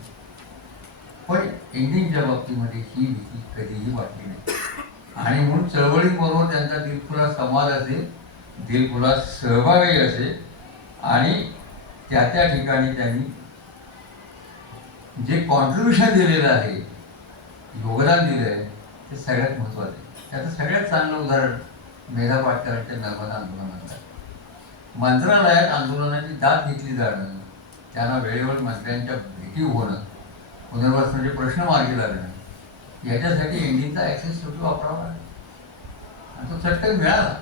पण इंडियनच्या बाबतीमध्ये ही भीती कधीही वाटली नाही. आणि म्हणून चळवळीबरोबर त्यांचा दिलखुलास संवाद असेल, दिलखुलास सहभागही असेल आणि त्या त्या ठिकाणी त्यांनी जे कॉन्ट्रीब्युशन दिलेलं आहे, योगदान दिलं आहे, ते सगळ्यात महत्त्वाचं आहे. त्याचं सगळ्यात चांगलं उदाहरण मेधा पाटकरांच्या नर्मदा आंदोलनाचं आहे. मंत्रालयात आंदोलनाची दाद घेतली जाणं, त्यांना वेळेवर मंत्र्यांच्या भेटी होणं, पुनर्वसनाचे प्रश्न मार्गी लागणं, याच्यासाठी एनडीचा ॲक्सेस शेवटी वापरावा आणि तो चटकन मिळाला.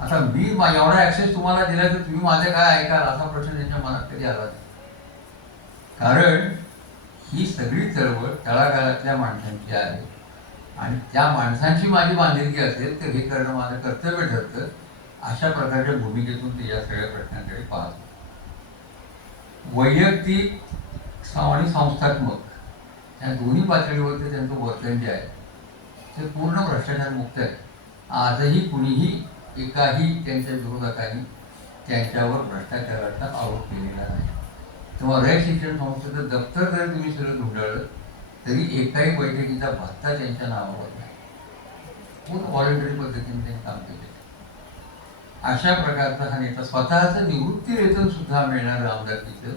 आता मी एवढा ॲक्सेस तुम्हाला दिला तर तुम्ही माझे काय ऐकाल, असा प्रश्न त्यांच्या मनात कधी आला नाही. कारण ही सगळी चळवळ तळागाळातल्या माणसांची आहे आणि त्या माणसांची माझी बांधिलकी असेल तर हे करणं माझं कर्तव्य ठरतं. अशा प्रकारच्या भूमिकेतून ते या सगळ्या प्रश्नांकडे पाहत. वैयक्तिक आणि संस्थात्मक या दोन्ही पातळीवरती त्यांचं वर्तन जे आहे ते पूर्ण भ्रष्टाचार मुक्त आहे. आजही कुणीही एकाही त्यांच्या विरोधकांनी त्यांच्यावर भ्रष्टाचाराचा आरोप केलेला नाही. तेव्हा रयत शिक्षण संस्थेचं दप्तर जरी तुम्ही सगळं धुंडाळलं तरी एकाही बैठकीचा भत्ता त्यांच्या नावावर नाही. पूर्ण व्हॉलंटरी पद्धतीने त्यांनी काम केले. अशा प्रकारचा हा नेता, स्वतःचं निवृत्ती वेतन सुद्धा मिळणारं आमदारकीचं,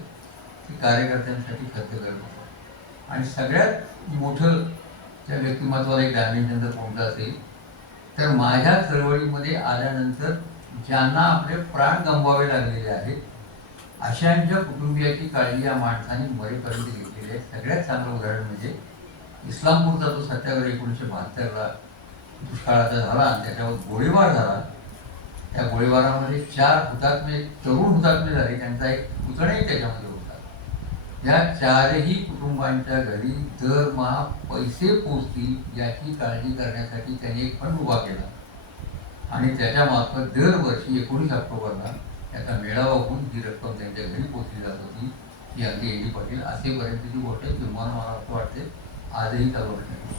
ते कार्यकर्त्यांसाठी खर्च करत होतं. आणि सगळ्यात मोठं त्या व्यक्तिमत्वाला एक डायमेन्शन जर कोणतं असेल तर माझ्या चळवळीमध्ये आल्यानंतर ज्यांना आपले प्राण गमवावे लागलेले आहेत अशांच्या कुटुंबियाची काळजी या माणसाने मरेपर्यंत घेतलेली आहे. सगळ्यात चांगलं उदाहरण म्हणजे इस्लामपूरचा जो सत्याग्रह 1972ला दुष्काळाचा झाला आणि त्याच्यावर गोळीबार झाला, त्या गोळीबारामध्ये 4 हुतात्मे, तरुण हुतात्मे झाले, त्यांचा एक पुतणाही त्याच्यामध्ये होता. या 4ही कुटुंबांच्या घरी दरमहा पैसे पोचतील याची काळजी करण्यासाठी त्यांनी एक फंड उभा केला आणि त्याच्यामार्फत दरवर्षी 19 ऑक्टोबरला त्याचा मेळावा होऊन जी रक्कम त्यांच्या घरी पोचली जात होती ती अगदी एन डी पाटील असेपर्यंतची गोष्ट आहे. किंवा मला असं वाटते आजही चालू असते.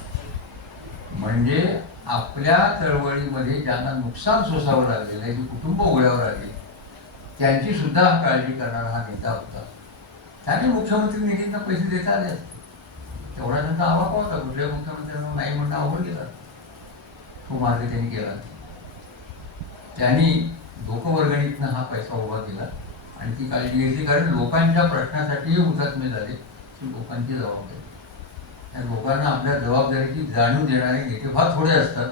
म्हणजे आपल्या चळवळीमध्ये ज्यांना नुकसान सोसावं लागलेलं आहे, जी कुटुंब उघड्यावर आली, त्यांची सुद्धा काळजी करणारा हा नेता होता. त्याने मुख्यमंत्री निधींना पैसे देता आले असते, तेवढा त्यांचा आवाका होता. कुठल्या मुख्यमंत्र्यांना नाही म्हणणं अवघड गेला, तो मार्ग त्यांनी केला. त्यांनी लोकवर्गणीतनं हा पैसा उभा केला आणि ती काळजी घेतली, कारण लोकांच्या प्रश्नासाठीही हुतात्मे झाले. ती लोकांची जबाबदारी. त्या लोकांना आपल्या जबाबदारीची जाणीव देणारे नेते फार थोडे असतात.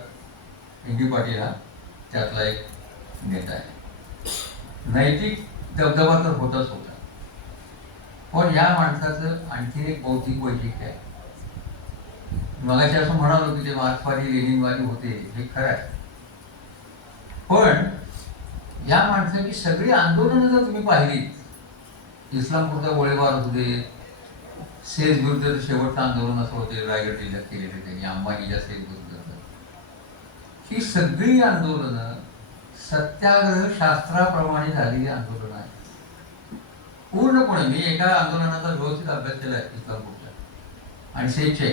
एन डी पाटील हा त्यातला एक नेता आहे. नैतिक दबदबा तर होताच होता, पण या माणसाचं आणखी एक बौद्धिक वैशिष्ट्य आहे. मगाशी असं म्हणालो की ते मार्क्सवादी लेनिनवादी होते, हे खरं आहे. पण या माणसाची सगळी आंदोलनं जर तुम्ही पाहिली, इस्लामपूरचा गोळीबार असू दे, सेस विरुद्ध शेवटचं आंदोलन असं होते रायगड जिल्ह्यात केलेले त्यांनी, अंबानीच्या सेस विरुद्ध, ही सगळी आंदोलनं सत्याग्रह शास्त्राप्रमाणे झालेली आंदोलनं आहेत पूर्णपणे. मी एका आंदोलनाचा व्यवस्थित अभ्यास केला आहे इस्लामपूरचा आणि सेसचे.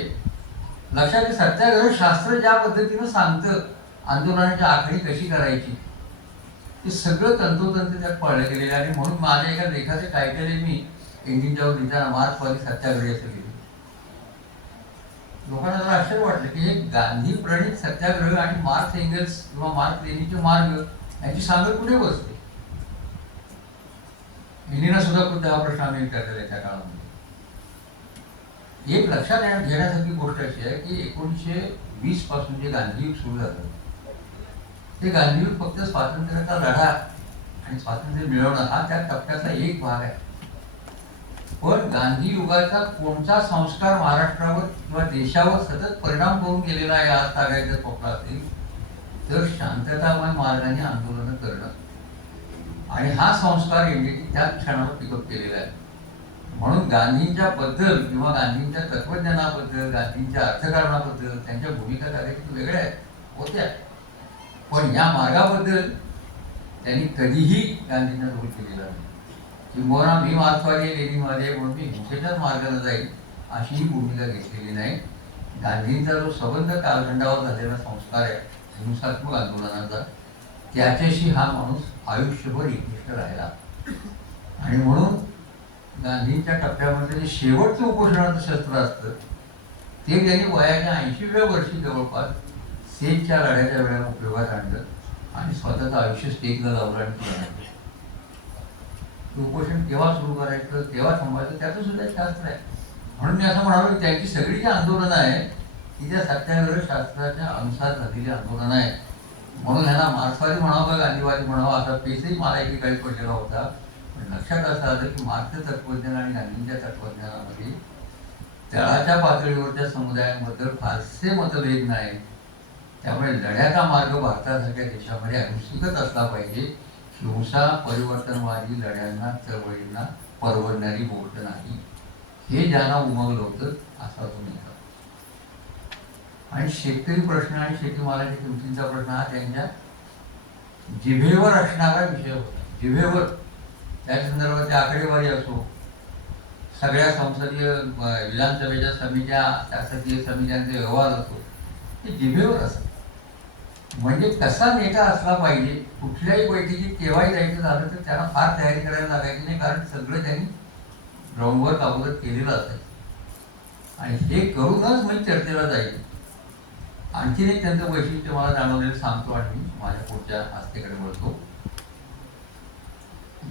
लक्षात घ्या, सत्याग्रह शास्त्र ज्या पद्धतीनं सांगतं आंदोलनाची आखणी कशी करायची, ते सगळं तंतोतंत त्यात पाळलं गेलेलं आहे. आणि म्हणून माझ्या एका लेखाचे टायटल आहे, मी इंजिनच्यावर लिहिताना मार्क्सवादी सत्याग्रही असं लिहिलं. लोकांना जरा आश्चर्य वाटलं की हे गांधी प्रणित सत्याग्रह आणि मार्क्स एंगल्स किंवा मार्क्स लेनिनचे मार्ग यांची सांगड कुठे बसते. लेनिनला सुद्धा हा प्रश्न आम्ही विचारलेला त्या काळामध्ये. एक लक्षात घेण्यासारखी गोष्ट अशी आहे की 1920 पासून जे गांधीयुग सुरू झालं, ते गांधीयुग फक्त स्वातंत्र्याचा लढा आणि स्वातंत्र्य मिळवणं हा त्या टप्प्यातला एक भाग आहे. पण गांधी युगाचा कोणता संस्कार महाराष्ट्रावर किंवा देशावर सतत परिणाम करून गेलेला आहे आज सांगायचं स्वप्न असेल तर शांततामय मार्गाने आंदोलनं करणं. आणि हा संस्कार इंडियाची त्याच क्षणाला पिकअप केलेला आहे. म्हणून गांधींच्या बद्दल किंवा गांधींच्या तत्वज्ञानाबद्दल, गांधींच्या अर्थकारणाबद्दल त्यांच्या भूमिका कदाचित वेगळ्या होत्या, पण या मार्गाबद्दल त्यांनी कधीही गांधींना रोल केलेला नाही. किंबहुना मी मार्क्सवादी लेनिनवादी म्हणून मी हिंसेच्याच मार्गाने जाईल अशीही भूमिका घेतलेली नाही. गांधींचा जो संबंध कालखंडावर झालेला संस्कार आहे हिंसात्मक आंदोलनाचा, त्याच्याशी हा माणूस आयुष्यभर एकनिष्ठ राहिला. आणि म्हणून गांधींच्या टप्प्यामध्ये जे शेवटचं उपोषणाचं शस्त्र असतं ते त्यांनी वयाच्या 80व्या वर्षी जवळपास सेजच्या लढ्याच्या वेळेला उपयोगात आणलं आणि स्वतःचं आयुष्य स्टेजला लावलं आणि केलं. उपोषण केव्हा सुरू करायचं, केव्हा थांबायचं, त्याचं सुद्धा शास्त्र आहे. म्हणून मी असं म्हणालो की त्यांची सगळी जी आंदोलनं आहेत ती त्या सत्याग्रह शास्त्राच्या अनुसार झालेली आंदोलनं आहेत. म्हणून ह्यांना मार्क्सवादी म्हणावं का गांधीवादी म्हणावं असा पेचही मला एकेकाळी पडलेला होता. पण लक्षात असं आलं की मार्क्स तत्वज्ञान आणि गांधींच्या तत्वज्ञानामध्ये तळाच्या पातळीवरच्या समुदायांबद्दल फारसे मतभेद नाही. त्यामुळे लढ्याचा मार्ग भारतासारख्या देशामध्ये अनुष्ठित असला पाहिजे. हिंसा परिवर्तनवादी लढ्यांना, चळवळींना परवडणारी गोष्ट नाही, हे ज्यांना उमगलं होतं असा तो नेता. आणि शेतकरी प्रश्न आणि शेतीमालाच्या किमतींचा प्रश्न हा त्यांच्या जिभेवर असणारा विषय होता. जिभेवर त्या संदर्भात आकडेवारी असो, सगळ्या संसदीय विधानसभेच्या समित्या, शासकीय समित्यांचे व्यवहार असो, ते जिभेवर असतात. म्हणजे कसा नेता असला पाहिजे, कुठल्याही बैठकीत केव्हाही जायचं झालं तर त्यांना फार तयारी करायला लागायची नाही, कारण सगळं त्यांनी ग्राउंडवर्क अगोदर केलेलं असायचं आणि हे करूनच मग चर्चेला जायचं. आणखीन एक त्यांचं वैशिष्ट्य मला जाणवलेलं सांगतो आणि मी माझ्या पुढच्या आस्थेकडे बोलतो.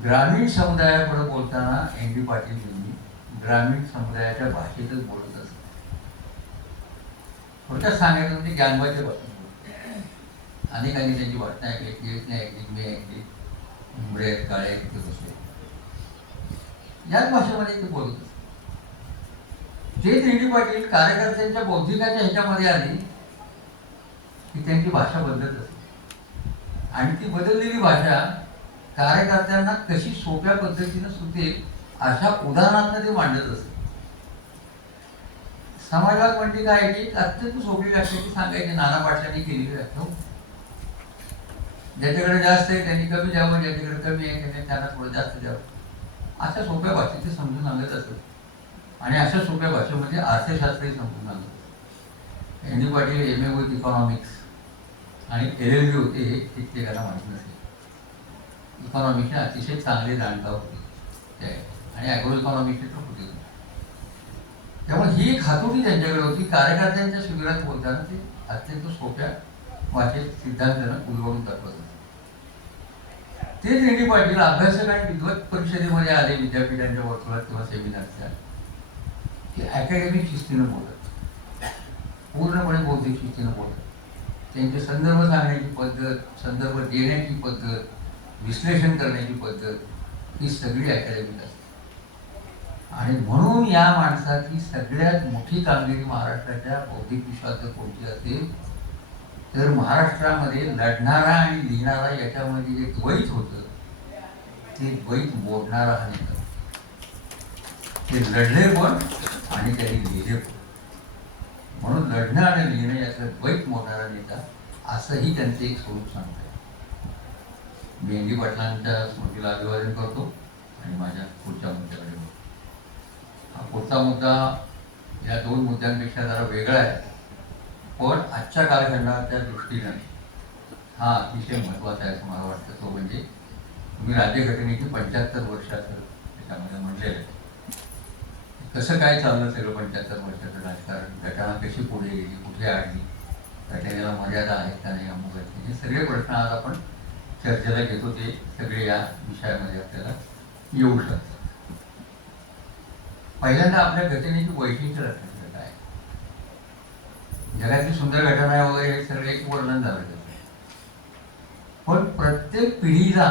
ग्रामीण समुदायाकडे बोलताना एन डी पाटील यांनी ग्रामीण समुदायाच्या भाषेतच बोलत असत. थोडक्यात सांगायचं म्हणजे ज्ञानवाच्या भाषेत अनेकांनी त्यांची वाटणं ऐकली, की नाही ऐकली, मी ऐकली, मुंबरे आहेत, काळे आहेत, तिथे बसले, याच भाषेमध्ये ते बोलत असत. तेच डी पाटील कार्यकर्त्यांच्या बौद्धिकाच्या ह्याच्यामध्ये आली की त्यांची भाषा बदलत असते आणि ती बदललेली भाषा कार्यकर्त्यांना कशी सोप्या पद्धतीनं सुटेल अशा उदाहरणात ते मांडत असते. समाजात म्हणजे काय की अत्यंत सोपी व्याख्या ती सांगायची नाना पाटलांनी केलेली व्याख्या. ज्याच्याकडे जास्त आहे त्यांनी कमी द्यावं, ज्याच्याकडे कमी आहे त्याने त्यांना थोडं जास्त द्यावं, अशा सोप्या भाषेत ते समजून सांगत असत. आणि अशा सोप्या भाषेमध्ये अर्थशास्त्रही समजून सांगत. N D Patil M A with economics आणि LLB होते हे कित्येकाला माहीत नसेल. इकॉनॉमिक्सचे अतिशय चांगले जाणकार होते ते आणि ॲग्रो इकॉनॉमिक्सचे तर होते. त्यामुळे ही एक हातोटी त्यांच्याकडे होती. कार्यकर्त्यांच्या शिबिरात बोलताना ते अत्यंत सोप्या भाषेत सिद्धांतानं उलगडून दाखवत होते. तेच एन डी पाटील अभ्यासक आणि विद्वत परिषदेमध्ये आले विद्यापीठांच्या वर्तुळात किंवा सेमिनारच्या, ते अकॅडमिक शिस्तीनं बोलत, पूर्णपणे बौद्धिक शिस्तीनं बोलत. त्यांचे संदर्भ सांगण्याची पद्धत, संदर्भ देण्याची पद्धत, विश्लेषण करण्याची पद्धत ही सगळी अकॅडमिक असते. आणि म्हणून या माणसाची सगळ्यात मोठी कामगिरी महाराष्ट्राच्या बौद्धिक विश्वात जर कोणती असेल तर महाराष्ट्रामध्ये लढणारा आणि लिहिणारा याच्यामध्ये जे द्वैत होतं ते द्वैत मोडणारा हा नेता. ते लढले पण आणि त्यांनी लिहिले पण. म्हणून लढणं आणि लिहिणं याचं द्वैत मोडणारा नेता असंही त्यांचं एक स्वरूप सांगत आहे. मी एन डी पाटलांच्या स्मृतीला अभिवादन करतो आणि माझ्या पुढच्या मुद्द्याकडे बघतो. हा पुढचा मुद्दा या दोन मुद्द्यांपेक्षा जरा वेगळा आहे, पण आजच्या कालखंडाच्या दृष्टीने हा अतिशय महत्त्वाचा आहे असं मला वाटतं. तो म्हणजे तुम्ही राज्यघटनेची 75 वर्षाचं त्याच्यामध्ये म्हटलेलं आहे. कसं काय चाललं सगळं 75 वर्षाचं राजकारण, घटना कशी पुढे गेली, कुठे आली, घटनेला मर्यादा आहेत का नाही, अमुक आहेत, हे सगळे प्रश्न आज आपण चर्चेला घेतो. ते सगळे या विषयामध्ये आपल्याला येऊ शकतात. पहिल्यांदा आपल्या घटनेची वैशिष्ट्य लक्षात काय, जगातली सुंदर घटना आहे वगैरे हे सगळे एक वर्णन झालं. पण प्रत्येक पिढीला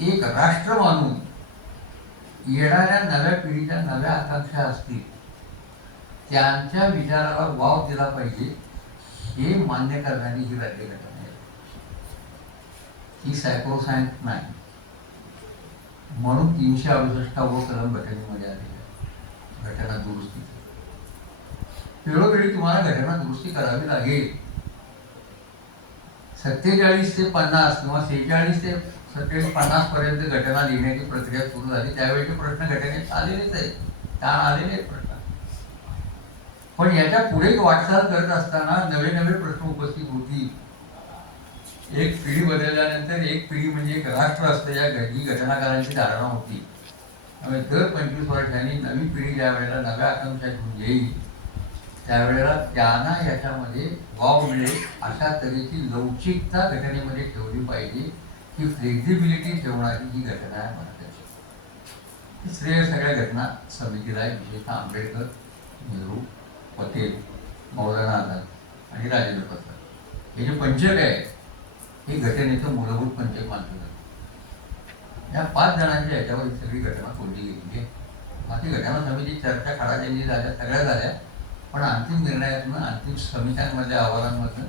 एक राष्ट्र मानून येणाऱ्या नव्या पिढीच्या नव्या आकांक्षा असतील, त्यांच्या विचाराला वाव दिला पाहिजे हे मान्य करणारी ही राज्यघटना आहे. ही सॅक्रोसॅन्ट नाही. म्हणून 368 कलम घटनेमध्ये आलेला आहे, घटना दुरुस्ती. वेळोवेळी तुम्हाला घटना दुरुस्ती करावी लागेल. 47 ते 50 किंवा 46 ते 50 पर्यंत घटना लिहिण्याची प्रक्रिया सुरू झाली. त्यावेळेचे प्रश्न घटनेत आलेलेच आहेत, ताण आलेले आहेत प्रश्न. पण याच्या पुढे वाटचाल करत असताना नवे नवे प्रश्न उपस्थित होती. एक पिढी बदलल्यानंतर एक पिढी म्हणजे एक राष्ट्र असतं, या ही घटनाकारांची धारणा होती. त्यामुळे दर 25 वर्षांनी नवी पिढी ज्या वेळेला नव्या आकांक्षा घेऊन येईल त्यावेळेला त्यांना याच्यामध्ये वाव मिळेल अशा तऱ्हेची लवचिकता घटनेमध्ये ठेवली पाहिजे. ही फ्लेक्झिबिलिटी ठेवणारी ही घटना आहे भारताची. श्रेय सगळ्या घटना समितीला आहे, विशेषतः आंबेडकर, नेहरू, पटेल, मौलाना आझाद आणि राजेंद्र प्रसाद हे जे पंचक आहे हे घटनेचं मूलभूत पंचक मानलं जातं. या 5 जणांच्या याच्यावर ही सगळी घटना कोणती गेलेली आहे. बाकी घटना समिती चर्चा खडा ज्यांनी झाल्या सगळ्या झाल्या, पण अंतिम निर्णयातून, अंतिम समित्यांमधल्या अहवालांमधून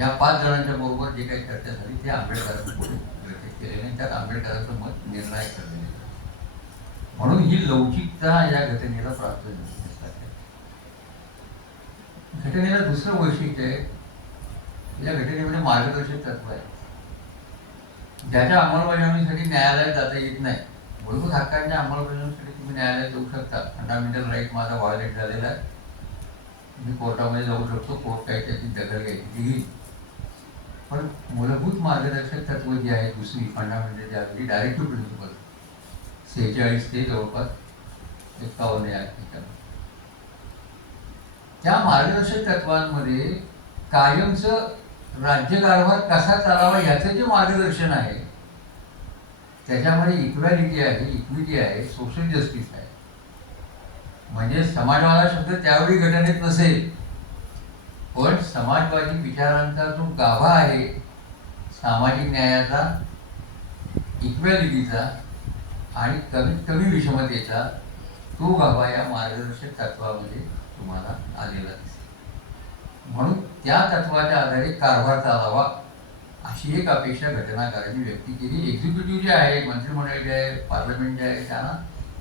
या 5 जणांच्या बरोबर जे काही चर्चा झाली ते आंबेडकरांनी पुढे प्रकट केलेले आणि त्यात आंबेडकरांचं मत निर्णायक ठरलेलं आहे. म्हणून ही लवचिकता या घटनेला प्राप्त झाली. घटनेला दुसरं वैशिष्ट्य आहे, या घटनेमध्ये मार्गदर्शक तत्व आहे ज्याच्या अंमलबजावणीसाठी न्यायालयात जाता येत नाही. मूलभूत हक्कांच्या अंमलबजावणीसाठी तुम्ही न्यायालयात जाऊ शकता. फंडामेंटल राईट माझा व्हायोलेट झालेला आहे, मी कोर्टामध्ये जाऊ शकतो, कोर्ट काही त्याची दखल घ्यायची घेईल. पण मूलभूत मार्गदर्शक तत्व जी आहे दुसरी फंडामेंटल जी आहे डायरेक्टिव्ह प्रिन्सिपल 46 ते जवळपास 51 आहे. त्या मार्गदर्शक तत्वांमध्ये कायमचं राज्यकारभार कसा चालावा याचं जे मार्गदर्शन आहे त्याच्यामध्ये इक्वॅलिटी आहे, इक्विटी आहे, सोशल जस्टिस आहे. म्हणजे समाजवादा शब्द त्यावेळी घटनेत नसेल, पण समाजवादी विचारांचा जो गाभा आहे सामाजिक न्यायाचा, इक्वॅलिटीचा आणि कमीत कमी विषमतेचा, तो गाभा या मार्गदर्शक तत्वामध्ये तुम्हाला आलेला दिसेल. म्हणून त्या तत्वाच्या आधारे कारभार चालावा अशी एक अपेक्षा घटनाकारांनी व्यक्त केली. एक्झिक्युटिव्ह जे आहे, मंत्रिमंडळ जे आहे, पार्लमेंट जे आहे, त्यांना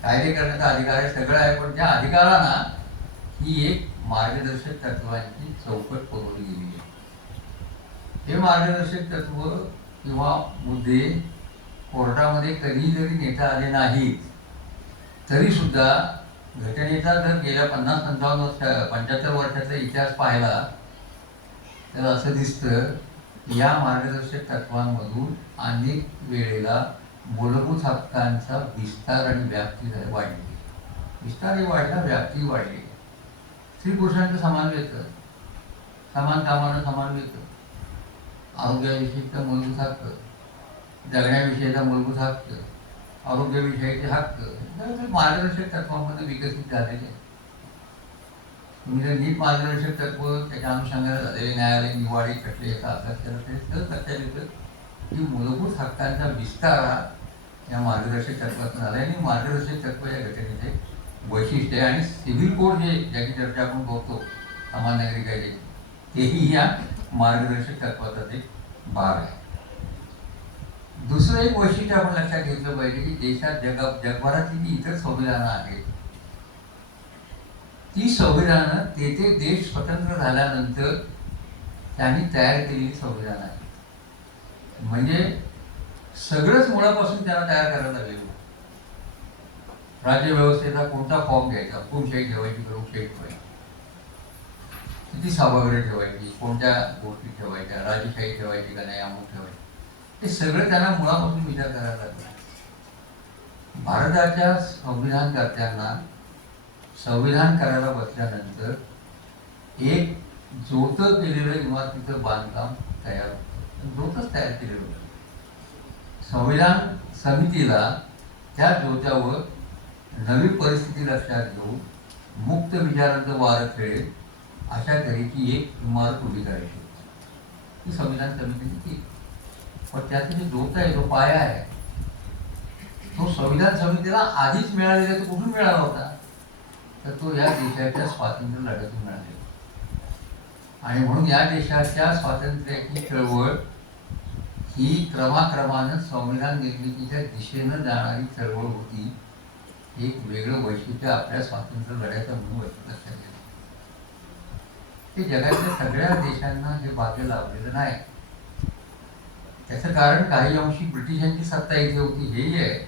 कायदे करण्याचा अधिकार आहे, सगळं आहे, पण त्या अधिकारांना ही एक मार्गदर्शक तत्वांची चौकट पुरवली गेली आहे. हे मार्गदर्शक तत्व किंवा मुद्दे कोर्टामध्ये कधी जरी नेता आले नाहीत तरी सुद्धा घटनेचा जर गेल्या 50-55 वर्ष 75 वर्षाचा इतिहास पाहिला तर असं दिसतं की या मार्गदर्शक तत्वांमधून अनेक वेळेला मूलभूत हक्कांचा विस्तार आणि व्याप्ती वाढली. विस्तारही वाढला, व्याप्ती वाढली. स्त्री पुरुषांचं समान वेतन, समान कामानं समान वेतन, आरोग्याविषयीचा मूलभूत हक्क, जगण्याविषयीचा मूलभूत हक्क, आरोग्याविषयीचे हक्क मार्गदर्शक तत्वांमध्ये विकसित झालेले. तुम्ही जर नीट मार्गदर्शक तत्व त्याच्या अनुषंगाने झालेले न्यायालयीन निवाडी खटले याचा अभ्यास केला तरी सहज लक्षात येतं की मूलभूत हक्कांचा विस्तार या मार्गदर्शक तत्वातून झाला. आणि मार्गदर्शक तत्व या घटनेचे वैशिष्ट्य आहे. आणि सिव्हिल कोड जे ज्याची चर्चा आपण करतो समान नागरिक कायदे, तेही या मार्गदर्शक तत्वाचा एक भाग आहे. दुसरं एक वैशिष्ट्य आपण लक्षात घेतलं पाहिजे की देशात जगभरातली जी इतर संविधानं आहेत ती संविधानं ते देश स्वतंत्र झाल्यानंतर त्यांनी तयार केलेली संविधान आहे. म्हणजे सगळंच मुळापासून त्यांना तयार करायला लागेल. राज्यव्यवस्थेचा कोणता फॉर्म घ्यायचा, हुकुमशाही ठेवायची का लोकशाही ठेवायची, किती सभागृह ठेवायची, कोणत्या गोष्टी ठेवायच्या, राजशाही ठेवायची का नाही, अमुक ठेवायची, हे सगळं त्यांना मुळापासून विचार करायला लागला. भारताच्या संविधानकर्त्यांना संविधान करायला बसल्यानंतर एक जोतं केलेलं इमारतीचं बांधकाम तयार होतं, जोतच तयार केलेलं होतं. संविधान समितीला त्या जोत्यावर नवी परिस्थिती लक्षात घेऊन मुक्त विचारांचं वारं खेळेल अशा तऱ्हेची एक इमारत उभी करायची होती. ही संविधान समितीची ती. पण त्याचं जे जोत आहे, जो पाया आहे, तो संविधान समितीला आधीच मिळालेला. तो कुठून मिळाला होता तर तो या देशाच्या स्वातंत्र्य लढ्यातून मिळालेला. आणि म्हणून या देशाच्या स्वातंत्र्याची चळवळ ही क्रमाक्रमानं संविधान निर्मितीच्या दिशेनं जाणारी चळवळ होती. एक वेगळं वैशिष्ट्य आपल्या स्वातंत्र्य लढ्याचं म्हणून लक्षात घेतलं. ते जगातल्या सगळ्या देशांना हे भाग्य लाभलेलं नाही. त्याचं कारण काही अंशी ब्रिटिशांची सत्ता इथे होती हेही आहे,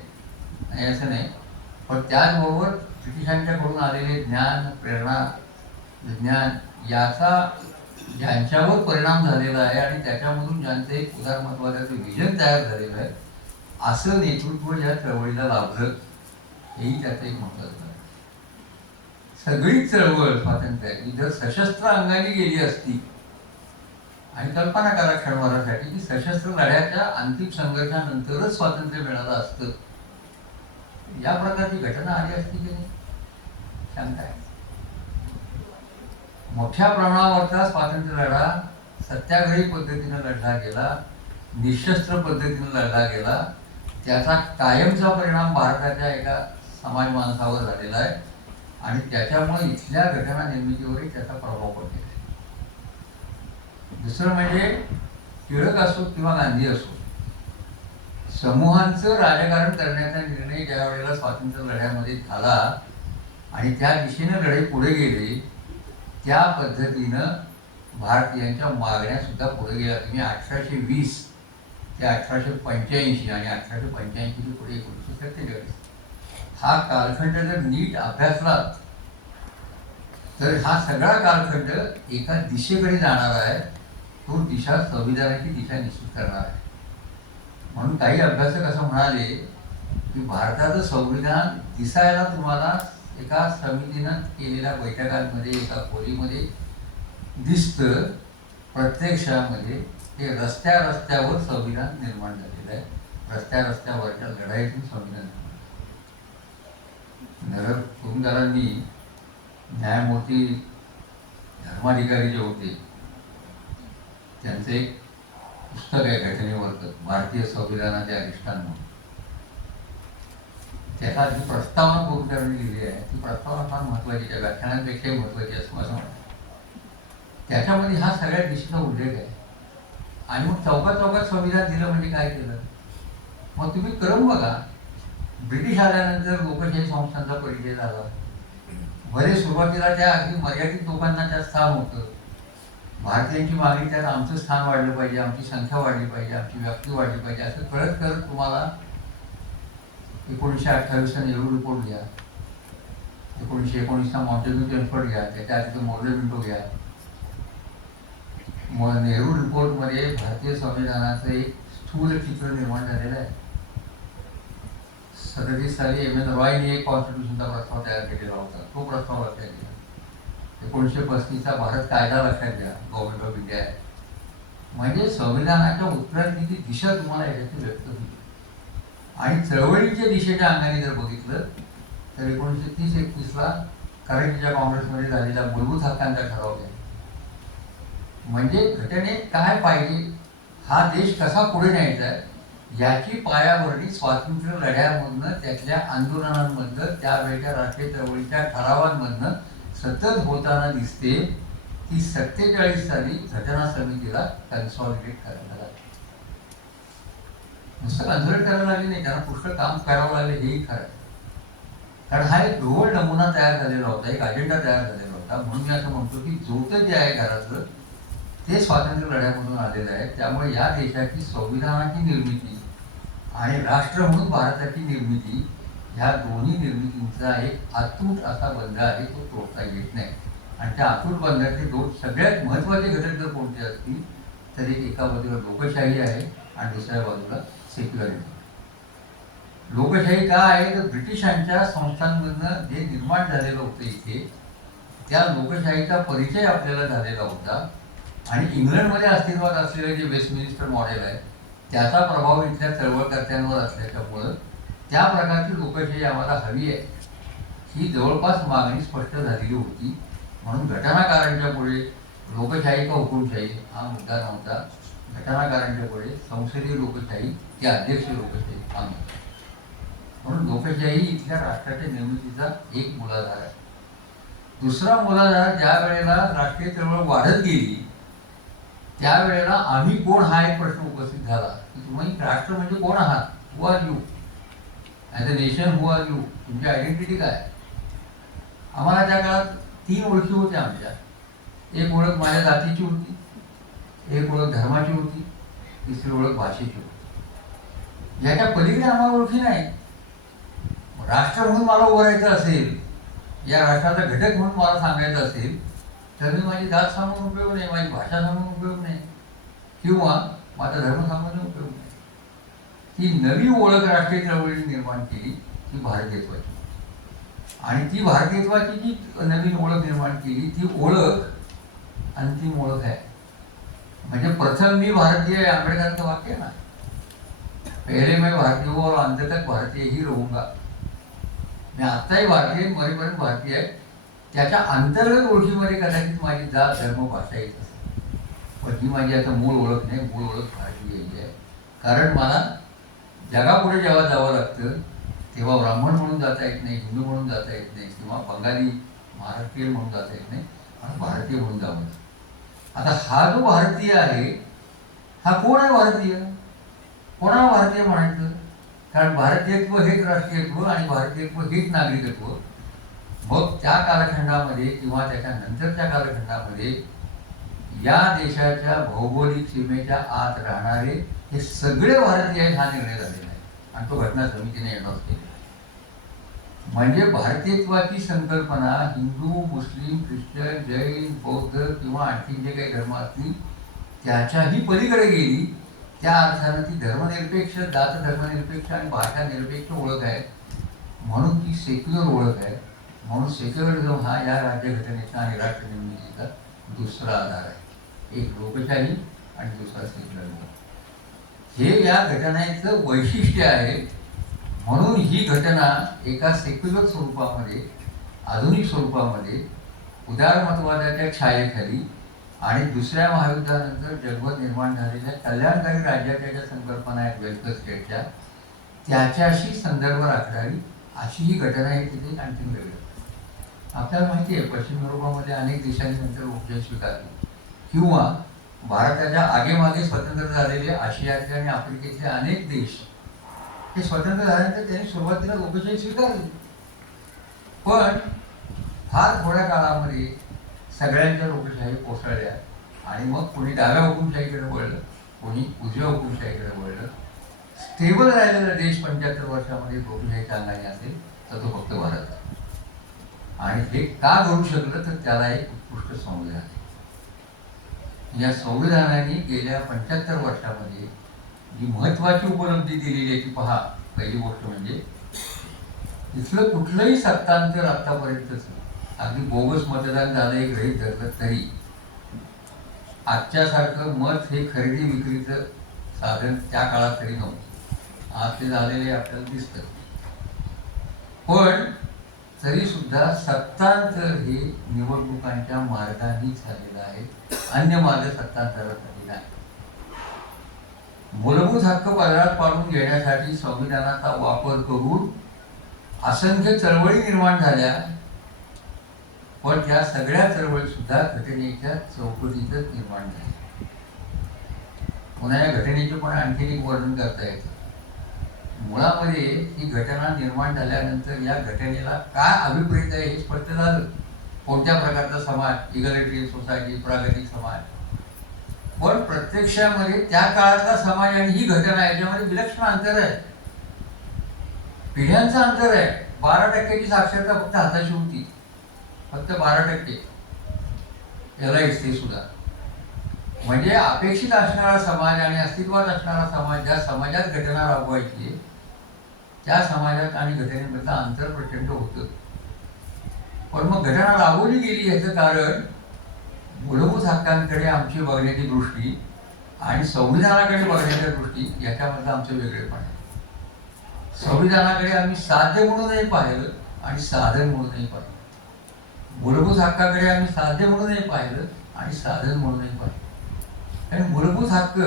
आणि असं नाही, पण त्याचबरोबर ब्रिटिशांच्याकडून आलेले ज्ञान, प्रेरणा, विज्ञान याचा ज्यांच्यावर परिणाम झालेला आहे आणि त्याच्यामधून ज्यांचं एक उदारमत्वाचं विजन तयार झालेलं आहे असं नेतृत्व या चळवळीला लाभलं, हेही त्याचं एक महत्त्वाचं आहे. सगळी चळवळ स्वातंत्र्याची जर सशस्त्र अंगाने गेली असती, आणि कल्पना करा क्षणभरासाठी की सशस्त्र लढ्याच्या अंतिम संघर्षानंतरच स्वातंत्र्य मिळालं असतं, या प्रकारची घटना आली असती की नाही, शंका आहे. मोठ्या प्रमाणावरचा स्वातंत्र्य लढा सत्याग्रही पद्धतीनं लढला गेला, निशस्त्र पद्धतीनं लढला गेला. त्याचा कायमचा परिणाम भारताच्या एका समाज माणसावर झालेला आहे आणि त्याच्यामुळे इथल्या घटना निर्मितीवरही त्याचा प्रभाव पडलेला आहे. दुसरं म्हणजे टिळक असो किंवा गांधी असो, समूहांचं राजकारण करण्याचा निर्णय ज्या वेळेला स्वातंत्र्य लढ्यामध्ये झाला आणि त्या दिशेने लढाई पुढे गेले, त्या पद्धतीनं भारतीयांच्या मागण्या सुद्धा पुढे गेल्या. तुम्ही 1820 ते 1885 आणि 1885 पुढे 1947 हा कालखंड जर नीट अभ्यासला तर हा सगळा कालखंड एका दिशेकडे जाणार आहे. तो दिशा संविधानाची दिशा निश्चित करणार आहे. म्हणून काही अभ्यासक असं म्हणाले की भारताचं संविधान दिसायला तुम्हाला एका समितीनं केलेल्या बैठकांमध्ये एका खोलीमध्ये दिसतं, प्रत्यक्षामध्ये ते रस्त्यावर संविधान निर्माण झालेलं आहे. रस्त्यावरच्या लढाईतून संविधान तुरुंगदारांनी न्यायमूर्ती धर्माधिकारी जे होते त्यांचं एक पुस्तक आहे घटनेवरचं, भारतीय संविधानाचे अधिष्ठान म्हणून. त्याचा जी प्रस्तावना करून त्यांनी लिहिली आहे ती प्रस्तावना फार महत्त्वाची, त्या व्याख्यानांपेक्षाही महत्त्वाची असं असं म्हणतात. त्याच्यामध्ये हा सगळ्या दिशेचा उल्लेख आहे. आणि मग चौकात चौकात संविधान दिलं म्हणजे काय केलं? मग तुम्ही क्रम बघा. ब्रिटिश आल्यानंतर लोकशाही संस्थांचा परिचय झाला. भले सुरुवातीला त्या अगदी मर्यादित लोकांना त्यात स्थान होतं. भारतीयांची मागणी त्यात आमचं स्थान वाढलं पाहिजे, आमची संख्या वाढली पाहिजे, आमची व्याप्ती वाढली पाहिजे, असं करत करत तुम्हाला 1928चा नेहरू रिपोर्ट घ्या, 1919चा मॉन्टेग्यू चेम्सफोर्ड घ्या, त्याच्या आधी मोर्ले मिंटो घ्या. मग नेहरू रिपोर्टमध्ये भारतीय संविधानाचं एक स्थूल चित्र निर्माण झालेलं आहे. 37 साली एम एन रॉयने एक कॉन्स्टिट्यूशनचा प्रस्ताव तयार केलेला होता. तो प्रस्ताव लक्षात घ्या. 1935चा भारत कायदा लक्षात घ्या, गव्हर्नमेंट ऑफ इंडिया आहे. म्हणजे संविधानाच्या उत्क्रांतीची दिशा तुम्हाला याच्यातून व्यक्त होती. आणि चळवळीच्या दिशेच्या अंगाने जर बघितलं तर 1930-31ला कराचीच्या काँग्रेसमध्ये झालेला मूलभूत हक्कांचा ठराव घ्या. म्हणजे घटनेत काय पाहिजे, हा देश कसा पुढे न्यायचा आहे याची पायाभरणी स्वातंत्र्य लढ्यामधनं, त्यातल्या आंदोलनांमधनं, त्यावेळेच्या राष्ट्रीय चळवळीच्या ठरावांमधनं सतत होताना दिसते. ती 47 साली घटना समितीला कन्सॉलिडेट करायला लागली. नुसतं कन्सॉलिडेट करायला लागली नाही, त्यांना पुष्कळ काम करावं लागले, हेही खरं. कारण हा एक ढोळ नमुना तयार झालेला होता, एक अजेंडा तयार झालेला होता. म्हणून मी असं म्हणतो की जोतं जे आहे घरातलं ते स्वातंत्र्य लढ्यामधून आलेलं आहे. त्यामुळे या देशाची संविधानाची निर्मिती आणि राष्ट्र म्हणून भारताची निर्मिती, ह्या दोन्ही निर्मितींचा एक अतूट असा बंध आहे, तो तोडता येत नाही. आणि त्या अतूट बंधाचे दोन सगळ्यात महत्त्वाचे घटक जर कोणते असतील तर एका बाजूला लोकशाही आहे आणि दुसऱ्या बाजूला सेक्युलरिझम. लोकशाही का आहे तर ब्रिटिशांच्या संस्थांमधनं जे निर्माण झालेलं होतं इथे, त्या लोकशाहीचा परिचय आपल्याला झालेला होता. आणि इंग्लंडमध्ये अस्तित्वात असलेले जे वेस्टमिनिस्टर मॉडेल आहे त्याचा प्रभाव इथल्या चळवळकर्त्यांवर असल्याच्यामुळं त्या प्रकारची लोकशाही आम्हाला हवी आहे ही जवळपास मागणी स्पष्ट झालेली होती. म्हणून घटनाकारांच्या पुढे लोकशाही का हुकुमशाही हा मुद्दा नव्हता. घटनाकारांच्या पुढे संसदीय लोकशाही की अध्यक्ष लोकशाही हा मुद्दा. म्हणून लोकशाही इथल्या राष्ट्राच्या निर्मितीचा एक मूलाधार आहे. दुसरा मूलाधार, ज्या वेळेला राष्ट्रीय चळवळ वाढत गेली त्यावेळेला आम्ही कोण हा एक प्रश्न उपस्थित झाला की तुम्ही राष्ट्र म्हणजे कोण आहात, who are you as a nation, who are you, तुमची आयडेंटिटी काय. आम्हाला त्या काळात 3 ओळखी होत्या आमच्या. एक ओळख माझ्या जातीची होती, एक ओळख धर्माची होती, तिसरी ओळख भाषेची होती. याच्या पलीकडे आम्हाला ओळखी नाही. राष्ट्र म्हणून मला उभं राहायचं असेल, या राष्ट्राचा घटक म्हणून मला सांगायचं असेल तर मी माझी जात सांगून उपयोग नाही, माझी भाषा सांगून उपयोग नाही, किंवा माझा धर्म सांगून उपयोग नाही. ही नवी ओळख राष्ट्रीय चळवळीने निर्माण केली ती भारतीयत्वाची. आणि ती भारतीयत्वाची जी नवीन ओळख निर्माण केली ती ओळख अंतिम ओळख आहे. म्हणजे प्रथम मी भारतीय आहे, आंबेडकरांचं वाक्य ना, पहिले मैं भारतीय हूँ और अंत तक भारतीय ही रहूंगा. मी आत्ताही भारतीय, मरेपर्यंत भारतीय आहे. त्याच्या अंतर्गत ओळखीमध्ये कदाचित माझी जात, धर्म, भाषा येत असेल, पण ही माझी आता मूळ ओळख नाही. मूळ ओळख भारतीय ही आहे. कारण मला जगापुढे जेव्हा जावं लागतं तेव्हा ब्राह्मण म्हणून जाता येत नाही, हिंदू म्हणून जाता येत नाही, किंवा बंगाली महाराष्ट्रीयन म्हणून जाता येत नाही, आणि भारतीय म्हणून जावं. आता हा जो भारतीय आहे हा कोण आहे भारतीय? कोणाला भारतीय म्हणायचं? कारण भारतीयत्व हेच राष्ट्रीयत्व आणि भारतीयत्व हेच नागरिकत्व. मग त्या कालखंडामध्ये किंवा त्याच्या नंतरच्या कालखंडामध्ये या देशाच्या भौगोलिक सीमेच्या आत राहणारे हे सगळे भारतीय आहेत हा निर्णय झालेला आहे आणि तो घटना समितीने एंडॉर्स केलेला आहे. म्हणजे भारतीयत्वाची संकल्पना हिंदू, मुस्लिम, ख्रिश्चन, जैन, बौद्ध किंवा आणखी जे काही धर्म असतील त्याच्याही पलीकडे गेली. त्या अर्थानं ती धर्मनिरपेक्ष, जात धर्मनिरपेक्ष आणि भाषा निरपेक्ष ओळख आहे. म्हणून ती सेक्युलर ओळख आहे. म्हणून सेक्युलरिझम हा या राज्यघटनेचा आणि राष्ट्र निर्मितीचा दुसरा आधार आहे. एक लोकशाही आणि दुसरा सेक्युलरिझम, हे या घटनेचं वैशिष्ट्य आहे. म्हणून ही घटना एका सेक्युलर स्वरूपामध्ये, आधुनिक स्वरूपामध्ये, उदारमतवादाच्या छायेखाली आणि दुसऱ्या महायुद्धानंतर जगभर निर्माण झालेल्या कल्याणकारी राज्याच्या ज्या संकल्पना आहेत वेलफेअर स्टेटच्या, त्याच्याशी संदर्भ राखणारी अशी ही घटना आहे तिथे आणखी वेगळं. आपल्याला माहिती आहे पश्चिम युरोपामध्ये अनेक देशांनी नंतर लोकशाही स्वीकारली, किंवा भारताच्या आगेमागे स्वतंत्र झालेले आशियातले आणि आफ्रिकेतले अनेक देश हे स्वतंत्र झाल्यानंतर त्यांनी सुरुवातीला लोकशाही स्वीकारली. पण फार थोड्या काळामध्ये सगळ्यांच्या लोकशाही कोसळल्या आणि मग कोणी डाव्या हुकुमशाहीकडे वळलं, कोणी उजव्या हुकुमशाहीकडे वळलं. स्टेबल राहिलेला देश 75 वर्षामध्ये लोकशाहीच्या अंगाने असेल तर तो फक्त भारत आहे. आणि हे का घडू शकलं तर त्याला एक उत्कृष्ट संविधान आहे. या संविधानाने गेल्या 75 वर्षामध्ये जी महत्वाची उपलब्धी दिलेली आहे ती पहा. पहिली गोष्ट म्हणजे इथलं कुठलंही सत्तांतर आतापर्यंतच अगदी बोगस मतदान झालं एक गृहीत धरलं तरी आजच्यासारखं मत हे खरेदी विक्रीचं साधन त्या काळात तरी नव्हतं. आज ते झालेले आपल्याला दिसतं. पण तरी सुद्धा सत्तांतर हे निवडणुकांच्या मार्गानेच झालेलं आहे, अन्य मार्ग सत्तांतरासाठी नाही. मूलभूत हक्क पदरात पाडून घेण्यासाठी संविधानाचा वापर करून असंख्य चळवळी निर्माण झाल्या, पण त्या सगळ्या चळवळी सुद्धा घटनेच्या चौकटीतच निर्माण झाल्या. पुन्हा या घटनेचे पण आणखी एक वर्णन करता येतं. मुळामध्ये ही घटना निर्माण झाल्यानंतर या घटनेला काय अभिप्रेत आहे हे स्पष्ट झालं. कोणत्या प्रकारचा समाज, इगॅलिटरियन सोसायटी, प्रागतिक समाज. पण प्रत्यक्षामध्ये त्या काळातला समाज आणि ही घटना याच्यामध्ये विलक्षण अंतर आहे, पिढ्यांचं अंतर आहे. 12% साक्षरता फक्त हाताशी होती, फक्त 12%. LIS ते सुद्धा म्हणजे अपेक्षित असणारा समाज आणि अस्तित्वात असणारा समाज, ज्या समाजात घटना राबवायची त्या समाजात आणि घटनेमधलं अंतर प्रचंड होतं. पण मग घटना राबवली गेली याचं कारण मूलभूत हक्कांकडे आमची बघण्याची दृष्टी आणि संविधानाकडे बघण्याच्या दृष्टी याच्यामधलं आमचं वेगळेपण आहे. संविधानाकडे आम्ही साध्य म्हणूनही पाहिलं आणि साधन म्हणूनही पाहिलं. मूलभूत हक्काकडे आम्ही साध्य म्हणूनही पाहिलं आणि साधन म्हणूनही पाहिलं. कारण मूलभूत हक्क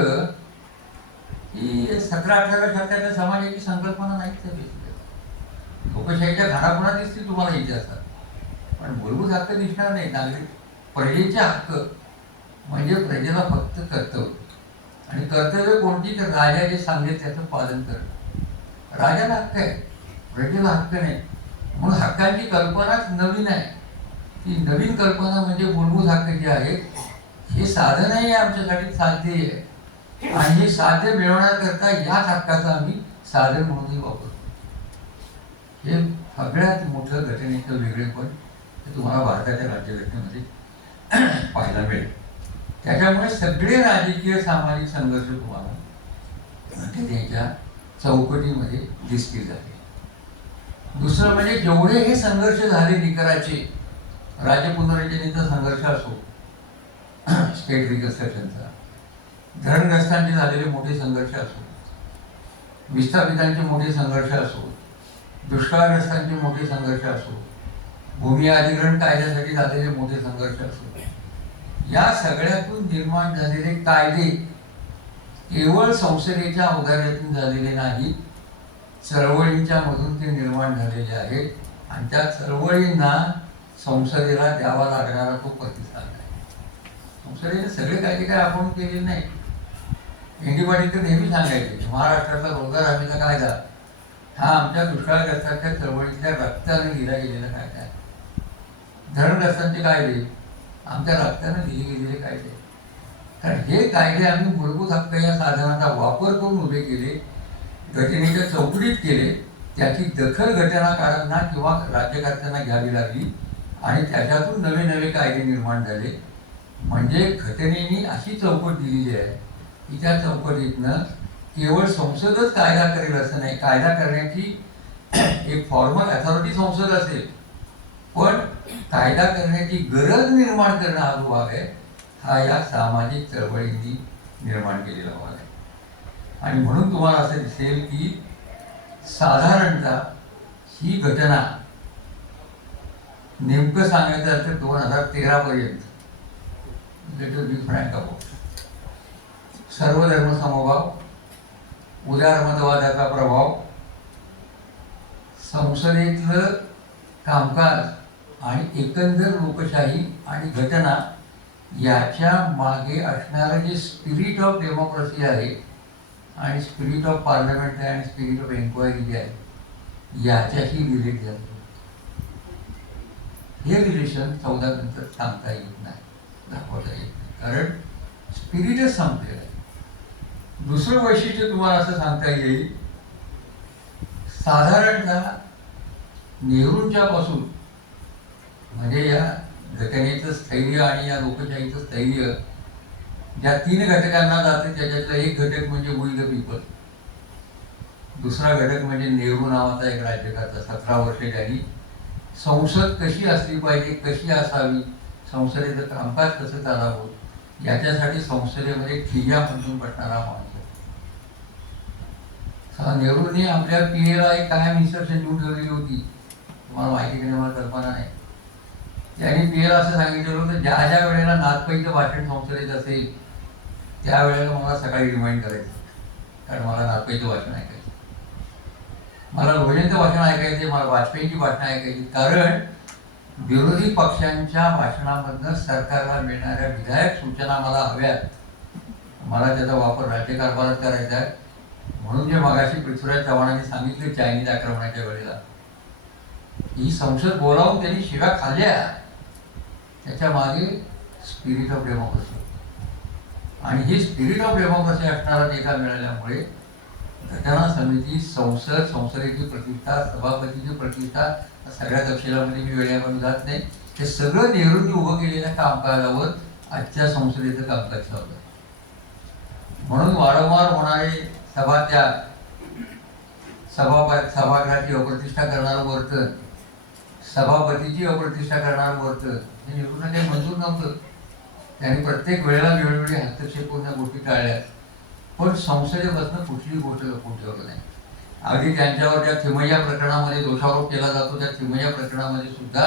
ही 17-18 शतकातल्या समाजाची संकल्पना नाहीच आहे. लोकशाहीच्या घरापुणा दिसतील तुम्हाला इतिहासात, पण मूलभूत हक्क दिसणार नाही. नागरिक प्रजेचे हक्क म्हणजे प्रजेला फक्त कर्तव्य, आणि कर्तव्य कोणती तर राजा जे सांगेल त्याचं पालन करणं. राजाला हक्क आहे, प्रजेला हक्क नाही. म्हणून हक्कांची कल्पनाच नवीन आहे. ती नवीन कल्पना म्हणजे मूलभूत हक्क जे आहेत हे साधनही आमच्यासाठी साध्य आहे, आणि हे साध्य मिळवण्याकरता याच हक्काचा आम्ही साधन म्हणूनही वापरतो. हे सगळ्यात मोठं घटनेचं वेगळेपण हे तुम्हाला भारताच्या राज्यघटनेमध्ये पाहायला मिळेल. त्याच्यामुळे सगळे राजकीय सामाजिक संघर्ष तुम्हाला घटनेच्या चौकटीमध्ये दिसतील झाले. दुसरं म्हणजे जेवढे हे संघर्ष झाले निकराचे, राज्य पुनर्रचनेचा संघर्ष असो, स्टेट रिकन्स्ट्रक्शनचा, धरणग्रस्तांचे झालेले मोठे संघर्ष असो, विस्थापितांचे मोठे संघर्ष असो, दुष्काळग्रस्तांचे मोठे संघर्ष असो, भूमी अधिग्रहण कायद्यासाठी झालेले मोठे संघर्ष असो, या सगळ्यातून निर्माण झालेले कायदे केवळ संसदेच्या औदार्यातून झालेले नाही, चळवळींच्या मधून ते निर्माण झालेले आहेत. आणि त्या चळवळींना संसदेला द्यावा लागणारा तो प्रतिसाद आहे. संसदेने सगळे कायदे काय आपण केलेले नाही. एनडी पाटील तर नेहमी सांगायचे महाराष्ट्राचा रोजगार हमीचा कायदा हा आमच्या दुष्काळग्रस्तांच्या चळवळीतल्या रक्ताने लिहिला गेलेला कायदा आहे. धरणग्रस्तांचे कायदे आमच्या रक्ताने लिहिले गेलेले कायदे. कारण हे कायदे आम्ही मूलभूत हक्क या साधनाचा वापर करून उभे केले, घटनेच्या चौकटीत केले. त्याची दखल घटनाकारांना किंवा राज्यकर्त्यांना घ्यावी लागली आणि त्याच्यातून नवे नवे कायदे निर्माण झाले. म्हणजे घटनेने अशी चौकट दिलेली आहे की त्या चौकटीतनं केवळ संसदच कायदा करेल असं नाही. कायदा करण्याची एक फॉर्मल अथॉरिटी संसद असेल, पण कायदा करण्याची गरज निर्माण करणं हा जो भाग आहे हा या सामाजिक चळवळींनी निर्माण केलेला भाग आहे. आणि म्हणून तुम्हाला असं दिसेल की साधारणतः ही घटना नेमकं सांगायचं तर 2013 पर्यंत सर्व धर्म समभाव, उदार मतवादाचा प्रभाव, संसदेतलं कामकाज आणि एकंदर लोकशाही आणि घटना याच्या मागे असणारं जे स्पिरिट ऑफ डेमोक्रेसी आहे आणि स्पिरिट ऑफ पार्लमेंट आहे आणि स्पिरिट ऑफ एन्क्वायरी जे आहे याच्याशी रिलेट झालं. हे रिलेशन 14 नंतर सांगता येत नाही, दाखवता येत नाही, कारण स्पिरिटच संपलेलं आहे. दुसरं वैशिष्ट्य तुम्हाला असं सांगता येईल, साधारणतः नेहरूंच्या पासून म्हणजे या घटनेचं स्थैर्य आणि या लोकशाहीचं स्थैर्य ज्या 3 घटकांना जाते त्याच्यातला एक घटक म्हणजे वी द पीपल, दुसरा घटक म्हणजे नेहरू नावाचा एक राज्यकर्ता 17 वर्षे त्यांनी संसद कशी असली पाहिजे, कशी असावी, संसदेचं कामकाज कसं चालावं याच्यासाठी संसदेमध्ये ठिय्या म्हणून बसणारा माणूस. नेहरूंनी आपल्या पीएला एक कायम इन्स्ट्रक्शन देऊन ठेवलेली होती, तुम्हाला माहिती की मला कल्पना नाही. त्यांनी पीएला असं सांगितलेलं होतं, ज्या ज्या वेळेला नाथपैचं भाषण संसदेत असेल त्यावेळेला मला सकाळी रिमाइंड करायचं, कारण मला नाथपैचं भाषण ऐकायचं, मला लोहियांचं भाषण ऐकायचे, मला वाजपेयीची भाषणं ऐकायची, कारण विरोधी पक्षांच्या भाषणामधनं सरकारला मिळणाऱ्या विधायक सूचना मला हव्यात, मला त्याचा वापर राज्यकारभारात करायचा आहे. म्हणून जे मगाशी पृथ्वीराज चव्हाणांनी सांगितले चायनीज आक्रमणाच्या वेळेला, ही संसद बोलावून त्यांनी शिव्या खाल्ल्या, त्याच्या मागे स्पिरिट ऑफ डेमोक्रेसी आणि हे स्पिरिट ऑफ डेमोक्रेसी असणारा नेता मिळाल्यामुळे घटना समिती, संसदेची प्रतिष्ठा, सभापतीची प्रतिष्ठा, सगळ्या तपशिलामध्ये मी वेळेमध्ये जात नाही, हे सगळं नेहरूंनी उभं केलेल्या कामकाजावर आजच्या संसदेचं कामकाज चालू आहे. म्हणून वारंवार होणारे सभात्याग, सभागृहाची अप्रतिष्ठा करणारं वर्तन, सभापतीची अप्रतिष्ठा करणारं वर्तन हे नेहरूंना काही मंजूर नव्हतं. त्यांनी प्रत्येक वेळेला वेळोवेळी हस्तक्षेप करून त्या गोष्टी टाळल्या, पण संसदेपासून कुठलीही गोष्ट लपवून ठेवलं नाही. अगदी त्यांच्यावर ज्या थिमय्या प्रकरणामध्ये दोषारोप केला जातो, त्या थिमय्या प्रकरणामध्ये सुद्धा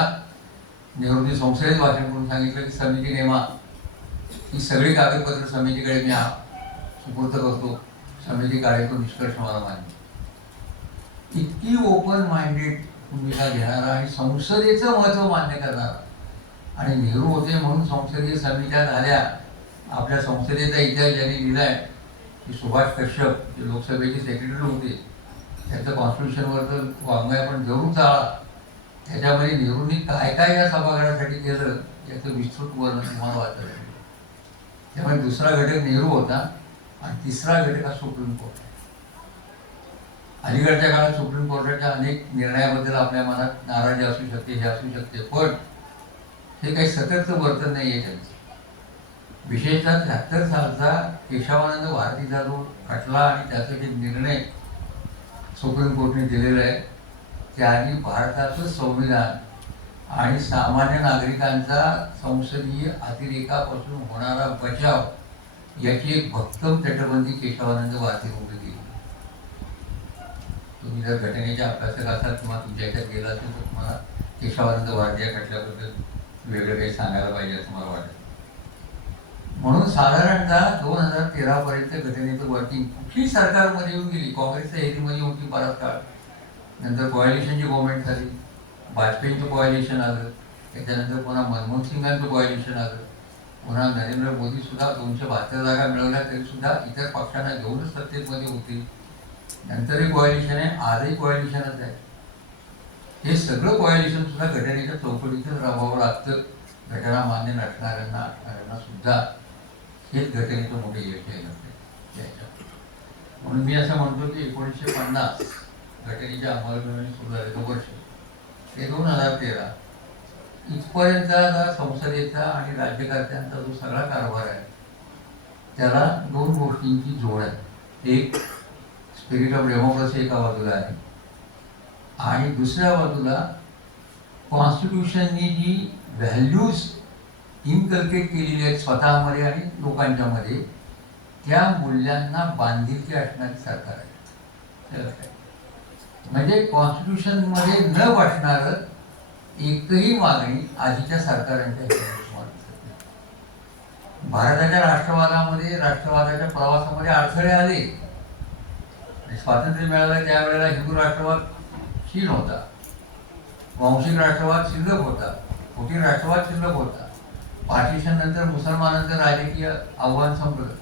नेहरूंनी संसदेत भाषण करून सांगितलं की समिती नेमा, ही सगळी कागदपत्र समितीकडे मी सुपूर्द करतो, समिती काढेल तो निष्कर्ष मला मान्य. इतकी ओपन माइंडेड भूमिका घेणारा आणि संसदेचं महत्त्व मान्य करणारा, आणि नेहरू होते म्हणून संसदीय समित्या झाल्या. आपल्या संसदेचा इतिहास ज्यांनी लिहिलाय की सुभाष कश्यप जे लोकसभेचे सेक्रेटरी होते, त्याचं कॉन्स्टिट्यूशनवरचं वाङ्मय आपण जरूर चाळा, त्याच्यामध्ये नेहरूंनी काय काय या सभागृहासाठी केलं याचं विस्तृत वर्णन तुम्हाला वाचायला मिळेल. त्यामुळे दुसरा घटक नेहरू होता आणि तिसरा घटक हा सुप्रीम कोर्ट. अलीकडच्या काळात सुप्रीम कोर्टाच्या अनेक निर्णयाबद्दल आपल्या मनात नाराजी असू शकते, हे असू शकते, पण हे काही सततचं वर्तन नाही आहे त्यांचं. विशेषतः 73 सालचा केशवानंद भारतीचा जो खटला आणि त्याचा जे निर्णय सुप्रीम कोर्टने दिलेला आहे, त्यांनी भारताचं संविधान आणि सामान्य नागरिकांचा संसदीय अतिरेकापासून होणारा बचाव याची एक भक्कम तटबंदी केशवानंद भारती उभी केली. तुम्ही जर घटनेच्या अभ्यासक असाल किंवा तुमच्या ह्याच्यात गेला असेल तर तुम्हाला केशवानंद भारती या खटल्याबद्दल वेगळं काही सांगायला पाहिजे असं मला वाटतं. म्हणून साधारणतः 2013 पर्यंत घटनेचं वर्किंग कुठली सरकारमध्ये येऊन गेली, काँग्रेसच्या हेरीमध्ये होती बराच काळ, नंतर कॉयलिशनची गव्हर्नमेंट झाली, वाजपेयींचं कॉयलिशन आलं, त्याच्यानंतर पुन्हा मनमोहन सिंगांचं कॉयलिशन आलं, पुन्हा नरेंद्र मोदी सुद्धा 272 जागा मिळवल्या तरी सुद्धा इतर पक्षांना घेऊनच सत्तेमध्ये होते. नंतरही कॉयलिशन आहे, आजही कॉयलिशनच आहे. हे सगळं कॉयलिशन सुद्धा घटनेच्या चौकटीतच राहावं लागतं. घटना मान्य नसणाऱ्यांना सुद्धा हेच घटनेचं मोठे यश आहे. म्हणून मी असं म्हणतो की 1950 घटनेच्या अंमलबजावणी सुरू झालेलं वर्ष ते 2013 इथपर्यंत संसदेचा आणि राज्यकर्त्यांचा जो सगळा कारभार आहे त्याला 2 गोष्टींची जोड आहे. एक स्पिरिट ऑफ डेमोक्रेसी एका बाजूला आहे आणि दुसऱ्या बाजूला कॉन्स्टिट्यूशननी जी व्हॅल्यूज इनकल्केट केलेली आहेत स्वतःमध्ये आणि लोकांच्या मध्ये, त्या मूल्यांना बांधिलकी असणारी सरकार आहे. म्हणजे कॉन्स्टिट्यूशनमध्ये न बसणारं एकही मागणी आधीच्या सरकारांच्या भारताच्या राष्ट्रवादाच्या प्रवासामध्ये अडथळे आले. स्वातंत्र्य मिळालं त्यावेळेला हिंदू राष्ट्रवाद शील होता, वांशिक राष्ट्रवाद शिल्लक होता, फुटीर राष्ट्रवाद शिल्लक होता. पार्टिशन नंतर मुसलमानांचं राजकीय आव्हान संपलं.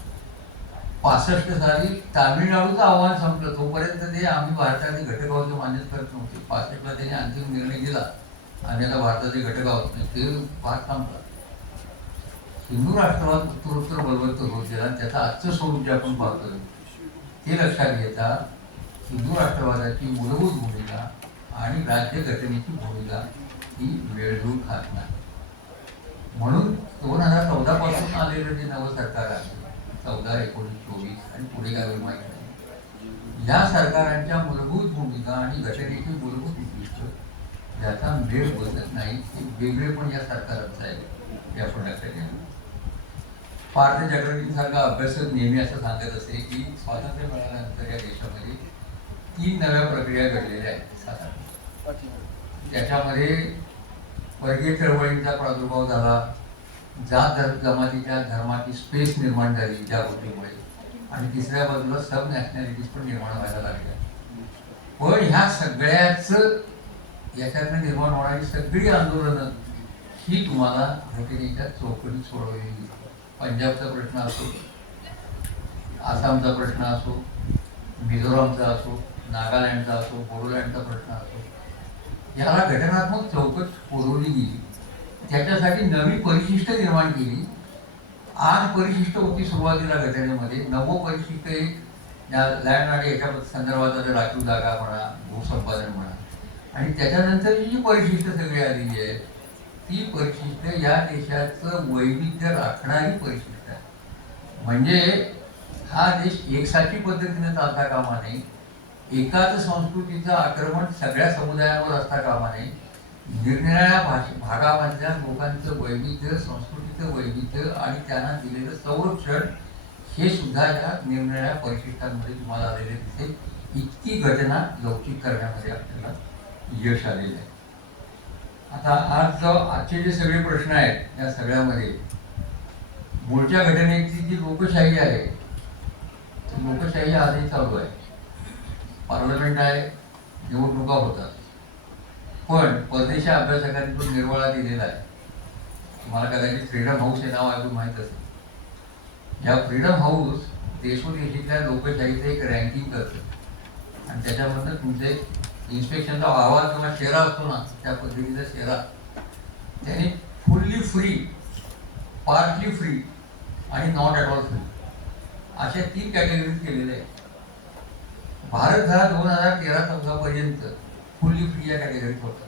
65 साली तामिळनाडूचं आव्हान संपलं. तोपर्यंत ते आम्ही भारताचे घटक मान्यच करत नव्हते. 65ला त्यांनी अंतिम निर्णय दिला आणि आता भारताचे घटक आहोत नाही, ते भाग संपला. हिंदू राष्ट्रवाद उत्तरोत्तर बलवत्तर होत गेला आणि त्याचं आजचं स्वरूप जे आपण पाहतोय ते लक्षात घेता हिंदू राष्ट्रवादाची मूलभूत भूमिका आणि राज्यघटनेची भूमिका ही वेळजूळ खात नाही. म्हणून 2014 पासून आलेलं जे नवं सरकार आहे, 14, 19, 24 आणि पुढे काय होईल माहीत नाही, या सरकारांच्या मूलभूत भूमिका आणि घटनेची मूलभूत उद्दिष्ट याचा मेळ बसत नाही. वेगळे पण या सरकारांचं आहे हे आपण लक्षात घ्या. पार्थ चक्रवर्तींसारखा अभ्यासक नेहमी असं सांगत असे की स्वातंत्र्य मिळाल्यानंतर या देशामध्ये 3 नव्या प्रक्रिया घडलेल्या आहेत. त्याच्यामध्ये वर्गीय चळवळींचा प्रादुर्भाव झाला, जात जमातीच्या धर्माची स्पेस निर्माण झाली ज्या गोष्टीमुळे, आणि तिसऱ्या बाजूला सब नॅशनॅलिटीज पण निर्माण व्हायला लागल्या. पण ह्या सगळ्याच याच्यातनं निर्माण होणारी सगळी आंदोलनं ही तुम्हाला घटनेच्या चौकटीत सोडवलेली दिसतात. पंजाबचा प्रश्न असो, आसामचा प्रश्न असो, मिझोरामचा असो, नागालँडचा असो, बोडोलँडचा प्रश्न असो, याला घटनात्मक चौकट पुरवली गेली. त्याच्यासाठी नवी परिशिष्ट निर्माण केली. 8 परिशिष्ट होती सुरुवातीला घटनेमध्ये. 9वं परिशिष्ट एक या लँड आणि याच्या संदर्भात राखीव जागा म्हणा, भूसंपादन म्हणा, आणि त्याच्यानंतर जी परिशिष्ट सगळी आलेली आहे ती परिशिष्ट या देशाचं वैविध्य राखणारी परिशिष्ट आहे. म्हणजे हा देश एकसारखी पद्धतीने चालता कामा नये, एकाच संस्कृतीचं आक्रमण सगळ्या समुदायांवर असता कामा नये. निरनिराळ्या भागामधल्या लोकांचं वैविध्य, संस्कृतीचं वैविध्य आणि त्यांना दिलेलं संरक्षण हे सुद्धा या निरनिराळ्या परिशिष्टांमध्ये तुम्हाला आलेले दिसेल. इतकी घटना लवचिक करण्यामध्ये आपल्याला यश आलेलं आहे. आता आजचे जे सगळे प्रश्न आहेत या सगळ्यामध्ये मूळच्या घटनेची जी लोकशाही आहे ती लोकशाही आजही चालू आहे. पार्लमेंट आहे, निवडणुका होतात, पण परदेशी अभ्यासकांनी तो निर्वाळा दिलेला आहे. तुम्हाला कदाचित फ्रीडम हाऊस हे नाव ऐकून माहीत असेल. या फ्रीडम हाऊस देशोदेशीतल्या लोकशाहीचं एक रँकिंग करतं आणि त्याच्यामधनं तुमचे इन्स्पेक्शनचा अहवाल किंवा शेरा असतो ना, त्या पद्धतीचा शेरा त्याने फुल्ली फ्री, पार्टली फ्री आणि नॉट ॲट ऑल फ्री अशा 3 कॅटेगरीज केलेल्या आहेत. भारत हा 2013-14 पर्यंत फुल्ली फ्री या कॅटेगरीत होता.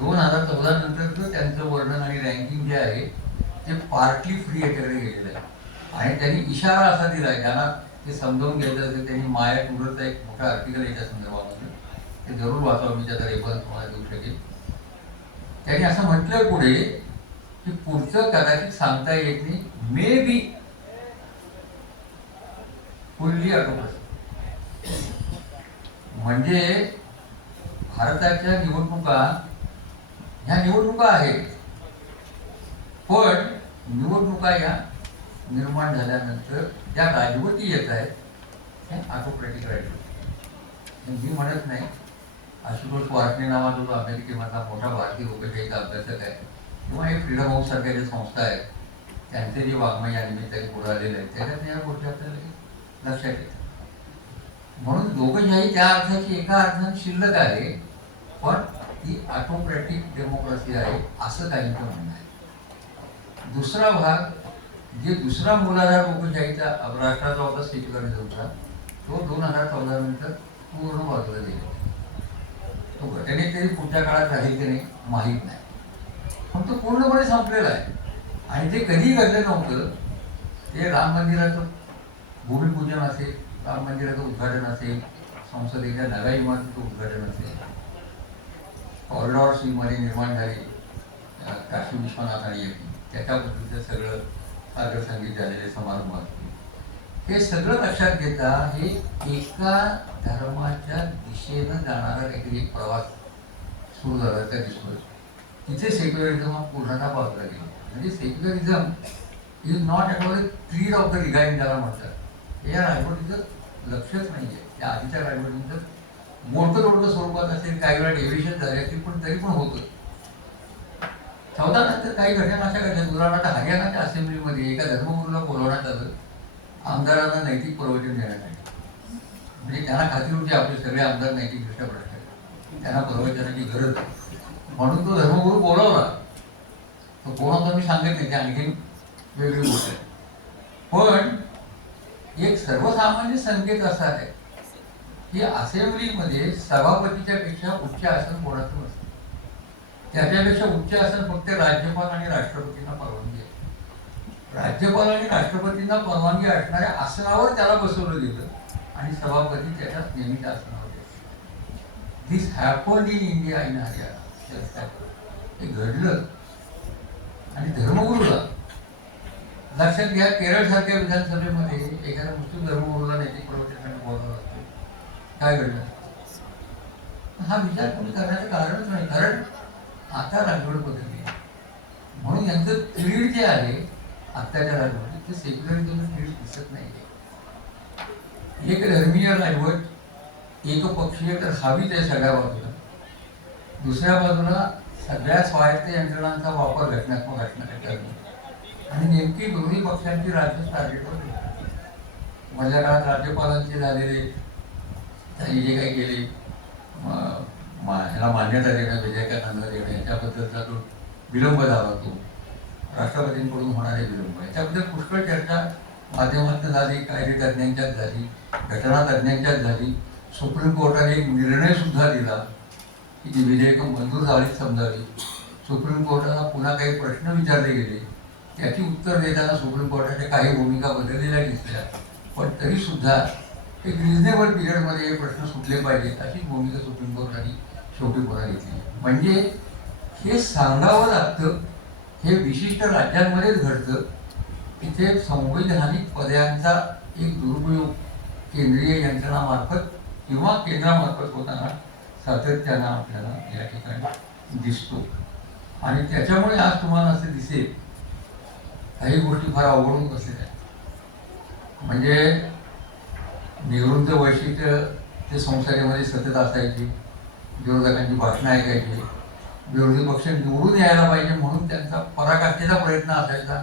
2014 नंतरचं त्यांचं वर्णन आणि रँकिंग जे आहे ते पार्टली फ्री याच्याकडे गेलेलं आहे. आणि त्यांनी इशारा असा दिला आहे, ज्यांना ते समजावून घ्यायचं असेल त्यांनी माया टुडरचा एक मोठा आर्टिकल याच्या संदर्भामध्ये ते जरूर वाचावं, मी त्याचा रेफरन्स तुम्हाला देऊ शकेल. त्यांनी असं म्हटलंय पुढे की पुढचं कदाचित सांगता येत नाही, मे बी फुल्ली ऑटोनॉमस. म्हणजे भारताच्या निवडणुका ह्या निवडणुका आहेत, पण निवडणुका या निर्माण झाल्यानंतर ज्या राजवटी येत आहेत त्या ऑटोक्रेटिक राजवटी. मी म्हणत नाही, आशुतोष वार्ष्णे नावाचा जो अमेरिकेमधला मोठा भारतीय लोकशाहीचा अभ्यासक आहे किंवा हे फ्रीडम हाऊस सारख्या ज्या संस्था आहेत त्यांचे जे वाङ्मय या निमित्ताने पुढे आलेले आहेत त्याच्यात या गोष्टी आपल्याला लक्षात येतात. म्हणून लोकशाही त्या अर्थाची एका अर्थाने शिल्लक आहे, पण ती ऑटोक्रेटिक डेमोक्रेसी आहे असं काहींचं म्हणणं आहे. दुसरा भाग जे दुसरा मूलाधार लोकशाहीचा राष्ट्राचा होता सेक्युलरिझमचा, तो 2014 नंतर पूर्ण बाजूला गेला. तो घटनेत तरी पुढच्या काळात राहील की नाही माहीत नाही, पण तो पूर्णपणे संपलेला आहे. आणि ते कधी घडलं नव्हतं. ते राम मंदिराचं भूमिपूजन असेल, राम मंदिराचं उद्घाटन असेल, संसदेच्या नव्या इमारतीचं उद्घाटन असेल, कॉरिडॉर सीमध्ये निर्माण झाले काशी विश्वनाथ आणि येथे त्याच्याबद्दलचं सगळं सागर संगीत झालेले समारंभ असतील, हे सगळं लक्षात घेता हे एका धर्माच्या दिशेनं जाणारा काहीतरी एक प्रवास सुरू झाला त्या दिसतोय. तिथे सेक्युलरिझम हा पूर्णतः बाजूला गेला. म्हणजे secularism is not at all क्रीड ऑफ द रिगाईन ज्याला म्हणतात, हे या राजवटीचं लक्षच नाही आहे. त्या आधीच्या राजवटीचं मोडकं तोडकं स्वरूपात असेल, काही वेळा डेव्हिएशन झाले असतील, पण तरी पण होतं. 14 नंतर काही घटना अशा घडल्या. उदाहरणार्थ हरियाणाच्या असेंब्लीमध्ये एका धर्मगुरूला बोलवण्यात आलं आमदारांना नैतिक प्रवचन देण्यासाठी. म्हणजे त्यांना खात्री होती आपले सगळे आमदार नैतिकदृष्ट्या भ्रष्ट आहेत, त्यांना प्रवचनाची गरज आहे, म्हणून तो धर्मगुरू बोलावला. तो कोण होता मी सांगत नाही, ते आणखी वेगळी गोष्ट आहे. पण एक सर्वसामान्य संकेत असा आहे की असेंब्लीमध्ये सभापतीच्या पेक्षा उच्च आसन कोणाचं नसतं. त्याच्यापेक्षा उच्च आसन फक्त राज्यपाल आणि राष्ट्रपतींना परवानगी आहे. राज्यपाल आणि राष्ट्रपतींना परवानगी असणाऱ्या आसनावर त्याला बसवलं गेलं आणि सभापती त्याच्या नेहमीच्या आसनावर गेले. This happened in India in Haryana. हे घडलं. आणि धर्मगुरूला लक्षात घ्या, केरळ सारख्या विधानसभेमध्ये एखाद्या मुस्लिम धर्मगुरूला नैतिक प्रवचनासाठी बोलावं लागतं. काय घडलं? हा विचार कोणी करण्याचं कारणच नाही, कारण आता राजवड बदलली. म्हणून यांचं क्रीड जे आहे आत्ताच्या राजवडीत, ते सेक्युलरिझम क्रीड दिसत नाही. एक धर्मीय राजवट, एक पक्षीय तर हवीच आहे सगळ्या बाजूला. दुसऱ्या बाजूला सगळ्या स्वायत्त यंत्रणांचा वापर घटनात्मक असण्यासाठी करणे आणि नेमकी दोन्ही पक्षांची राज्य टार्गेटवर ठेवतात. मधल्या काळात राज्यपालांचे झालेले त्यांनी जे काही केले, ह्याला मान्यता देणं, विधेयकांना देणं, याच्याबद्दलचा जो विलंब झाला, तो राष्ट्रपतींकडून होणारे विलंब, याच्याबद्दल पुष्कळ चर्चा माध्यमातून झाली, कायदे तज्ज्ञांच्यात झाली, घटना तज्ज्ञांच्यात झाली. सुप्रीम कोर्टाने एक निर्णय सुद्धा दिला की ती विधेयकं मंजूर झालीच समजावी. सुप्रीम कोर्टाला पुन्हा काही प्रश्न विचारले गेले, त्याची उत्तर देताना सुप्रीम कोर्टाच्या काही भूमिका बदललेल्या दिसल्या, पण तरी सुद्धा एक रिजनेबल पिरियडमध्ये हे प्रश्न सुटले पाहिजेत अशी भूमिका सुप्रीम कोर्टाने शेवटी पुन्हा घेतली. म्हणजे हे सांगावं लागतं, हे विशिष्ट राज्यांमध्येच घडतं. तिथे संवैधानिक पदांचा एक दुरुपयोग केंद्रीय यंत्रणामार्फत किंवा केंद्रामार्फत होताना सातत्यानं आपल्याला या ठिकाणी दिसतो. आणि त्याच्यामुळे आज तुम्हाला असं दिसेल काही गोष्टी फार अवघडून बसलेल्या आहेत. म्हणजे नेहरूंचं वैशिष्ट्य ते संसदेमध्ये सतत असायचे, विरोधकांची भाषणं ऐकायची, विरोधी पक्ष निवडून यायला पाहिजे म्हणून त्यांचा पराकाष्ठेचा प्रयत्न असायचा.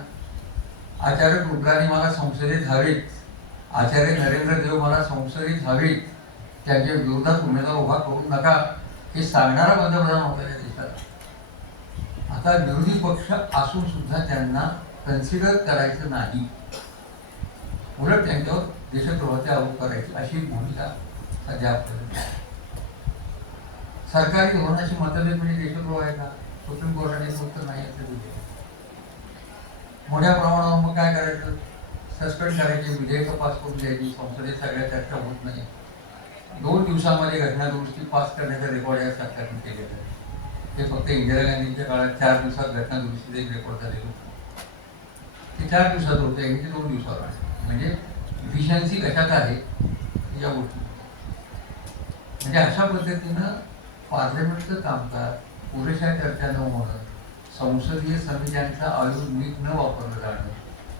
आचार्य कृपलानी मला संसदेत हवेत, आचार्य नरेंद्र देव मला संसदेत हवेत, त्यांच्या विरोधात उमेदवार उभा करू नका हे सांगणारा पंतप्रधान होता या देशात. आता विरोधी पक्ष असून सुद्धा त्यांना कन्सिडर करायचं नाही, उलट त्यांच्यावर देशद्रोहाचे आरोप करायचे अशी भूमिका सध्या आपल्याला. सरकारी धोरणाची मतभेद म्हणजे देशद्रोह आहे का? सुप्रीम कोर्टाने उत्तर नाही असं दिले. मोठ्या प्रमाणावर मग काय करायचं? सस्पेंड करायचे, विधेयकं पास करून द्यायची, संसदेत सगळ्या चर्चा होत नाही. 2 दिवसामध्ये घटना दुरुस्ती पास करण्याचा रेकॉर्ड या सरकारने केलेलं आहे. ते फक्त इंदिरा गांधींच्या काळात 4 दिवसात घटना दुरुस्तीचा एक रेकॉर्ड झालेलं होतं. ते 4 दिवसात होते आणि ते 2 दिवसावर आहे. म्हणजे इफिशियन्सी कशात आहे या गोष्टी. म्हणजे अशा पद्धतीनं पार्लमेंटचं कामकाज पुरेशा चर्चा न होणं, संसदीय समित्यांचा आयोग नीट न वापरलं जाणं,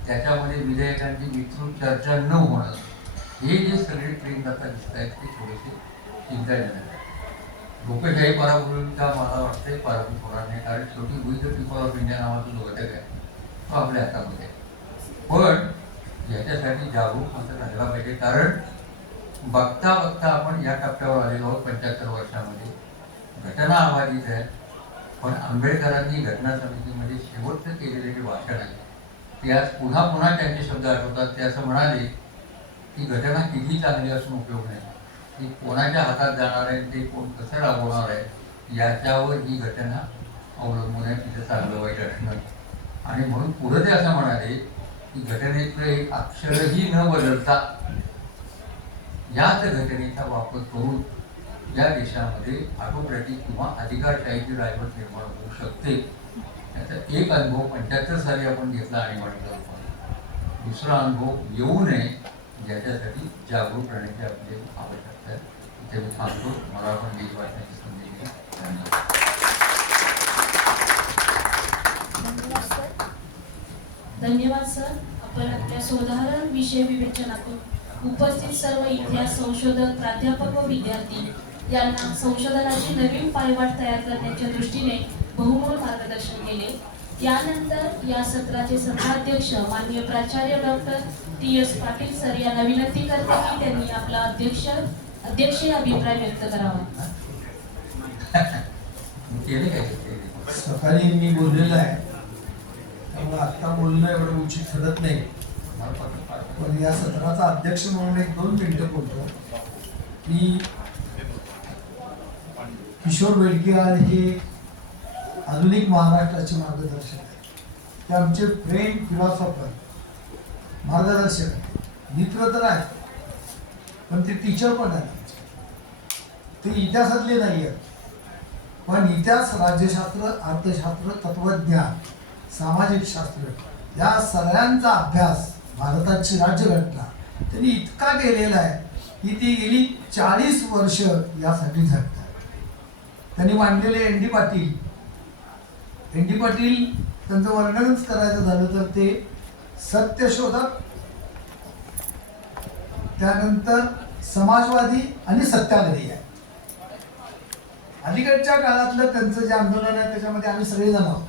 त्याच्यामध्ये विधेयकांची विस्तृत चर्चा न होणं, हे जे सगळे ट्रेंड आता दिसत आहेत ते थोडेसे चिंताजनक आहे. लोकशाही पराभूत का मला वाटतंय पराभूत होणार नाही, कारण शेवटी we the people of India नावाचा जो घटक आहे तो आपल्या हातामध्ये आहे. पण याच्यासाठी जागरूक मात्र राहायला पाहिजे, कारण बघता बघता आपण या टप्प्यावर आलेलो आहोत. 75 वर्षामध्ये घटना आबाधित आहे, पण आंबेडकरांनी घटना समितीमध्ये शेवटचं केलेले जे भाषण आहे ते आज पुन्हा पुन्हा त्यांचे शब्द आठवतात. ते असं म्हणाले की घटना किती चांगली असून उपयोग नाही, ती कोणाच्या हातात जाणार आहे, ते कोण कसं राबवणार आहे याच्यावर ही घटना अवलंबून आहे, तिथे चांगलं वाईट असणं. आणि म्हणून पुढे ते असं म्हणाले की घटनेतलं एक अक्षरही न बदलता याच घटनेचा वापर करून या देशामध्ये ऑटोक्रॅटिक किंवा अधिकारशाहीची राजवट निर्माण होऊ शकते. याचा एक अनुभव 75 साली आपण घेतला आणि म्हटलं, दुसरा अनुभव येऊ नये याच्यासाठी जागरूक राहण्याची आपली आवश्यकता आहे. इथे मी थांबतो. मला पण देश वाचण्याची संधी दिली. धन्यवाद सर. आपण आपल्या सोदाहरण विषय विवेचनातून उपस्थित सर्व इतिहास संशोधक, प्राध्यापक व विद्यार्थी यांना संशोधनाची नवीन पायवाट तयार करण्याच्या दृष्टीने बहुमोल मार्गदर्शन केले. यानंतर या सत्राचे सत्राध्यक्ष माननीय प्राचार्य डॉक्टर TS पाटील सर यांना विनंती करते की त्यांनी आपला अध्यक्षीय अभिप्राय व्यक्त करावा. केले काय ते? सकाळी मी बोललेलं आहे, त्यामुळे आता बोलणं एवढं उचित ठरत नाही. पण या सत्राचा अध्यक्ष म्हणून 1-2 मिनिटं बोलतो की किशोर बेडकेकर हे आधुनिक महाराष्ट्राचे मार्गदर्शक आहेत. ते आमचे फ्रेंड फिलॉसॉफर मार्गदर्शक आहेत. मित्र तर आहेत, पण ते टीचर पण आहेत. ते इतिहासातले नाही आहेत, पण इतिहास, राज्यशास्त्र, अर्थशास्त्र, तत्वज्ञान, सामाजिक शास्त्र या सगळ्यांचा अभ्यास, भारताची राज्यघटना त्यांनी इतका केलेला आहे की ती गेली 40 वर्ष यासाठी झटतात. त्यांनी मांडलेले ND पाटील त्यांचं वर्णनच करायचं झालं तर ते सत्यशोधक, त्यानंतर समाजवादी आणि सत्याग्रही आहे. अलीकडच्या काळातलं त्यांचं जे आंदोलन आहे त्याच्यामध्ये आम्ही सगळेजण आहोत.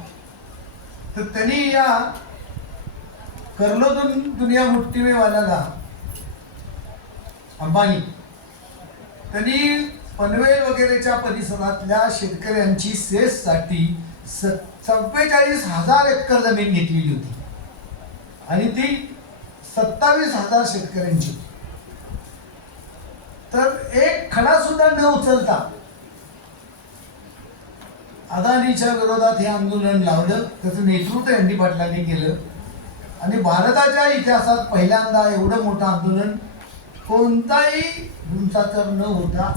तर त्यांनी या करलो दुनिया मुट्ठी में वाल्याला अंबानी त्यांनी पनवेल वगैरेच्या परिसरातल्या शेतकऱ्यांची सेससाठी 44,000 एकर जमीन घेतलेली होती आणि ती 27,000 शेतकऱ्यांची. तर एक खडा सुद्धा न उचलता अदानीच्या विरोधात हे आंदोलन लावलं. त्याचं नेतृत्व ND पाटलांनी केलं आणि भारताच्या इतिहासात पहिल्यांदा एवढं मोठं आंदोलन कोणताही हिंसाचार न होता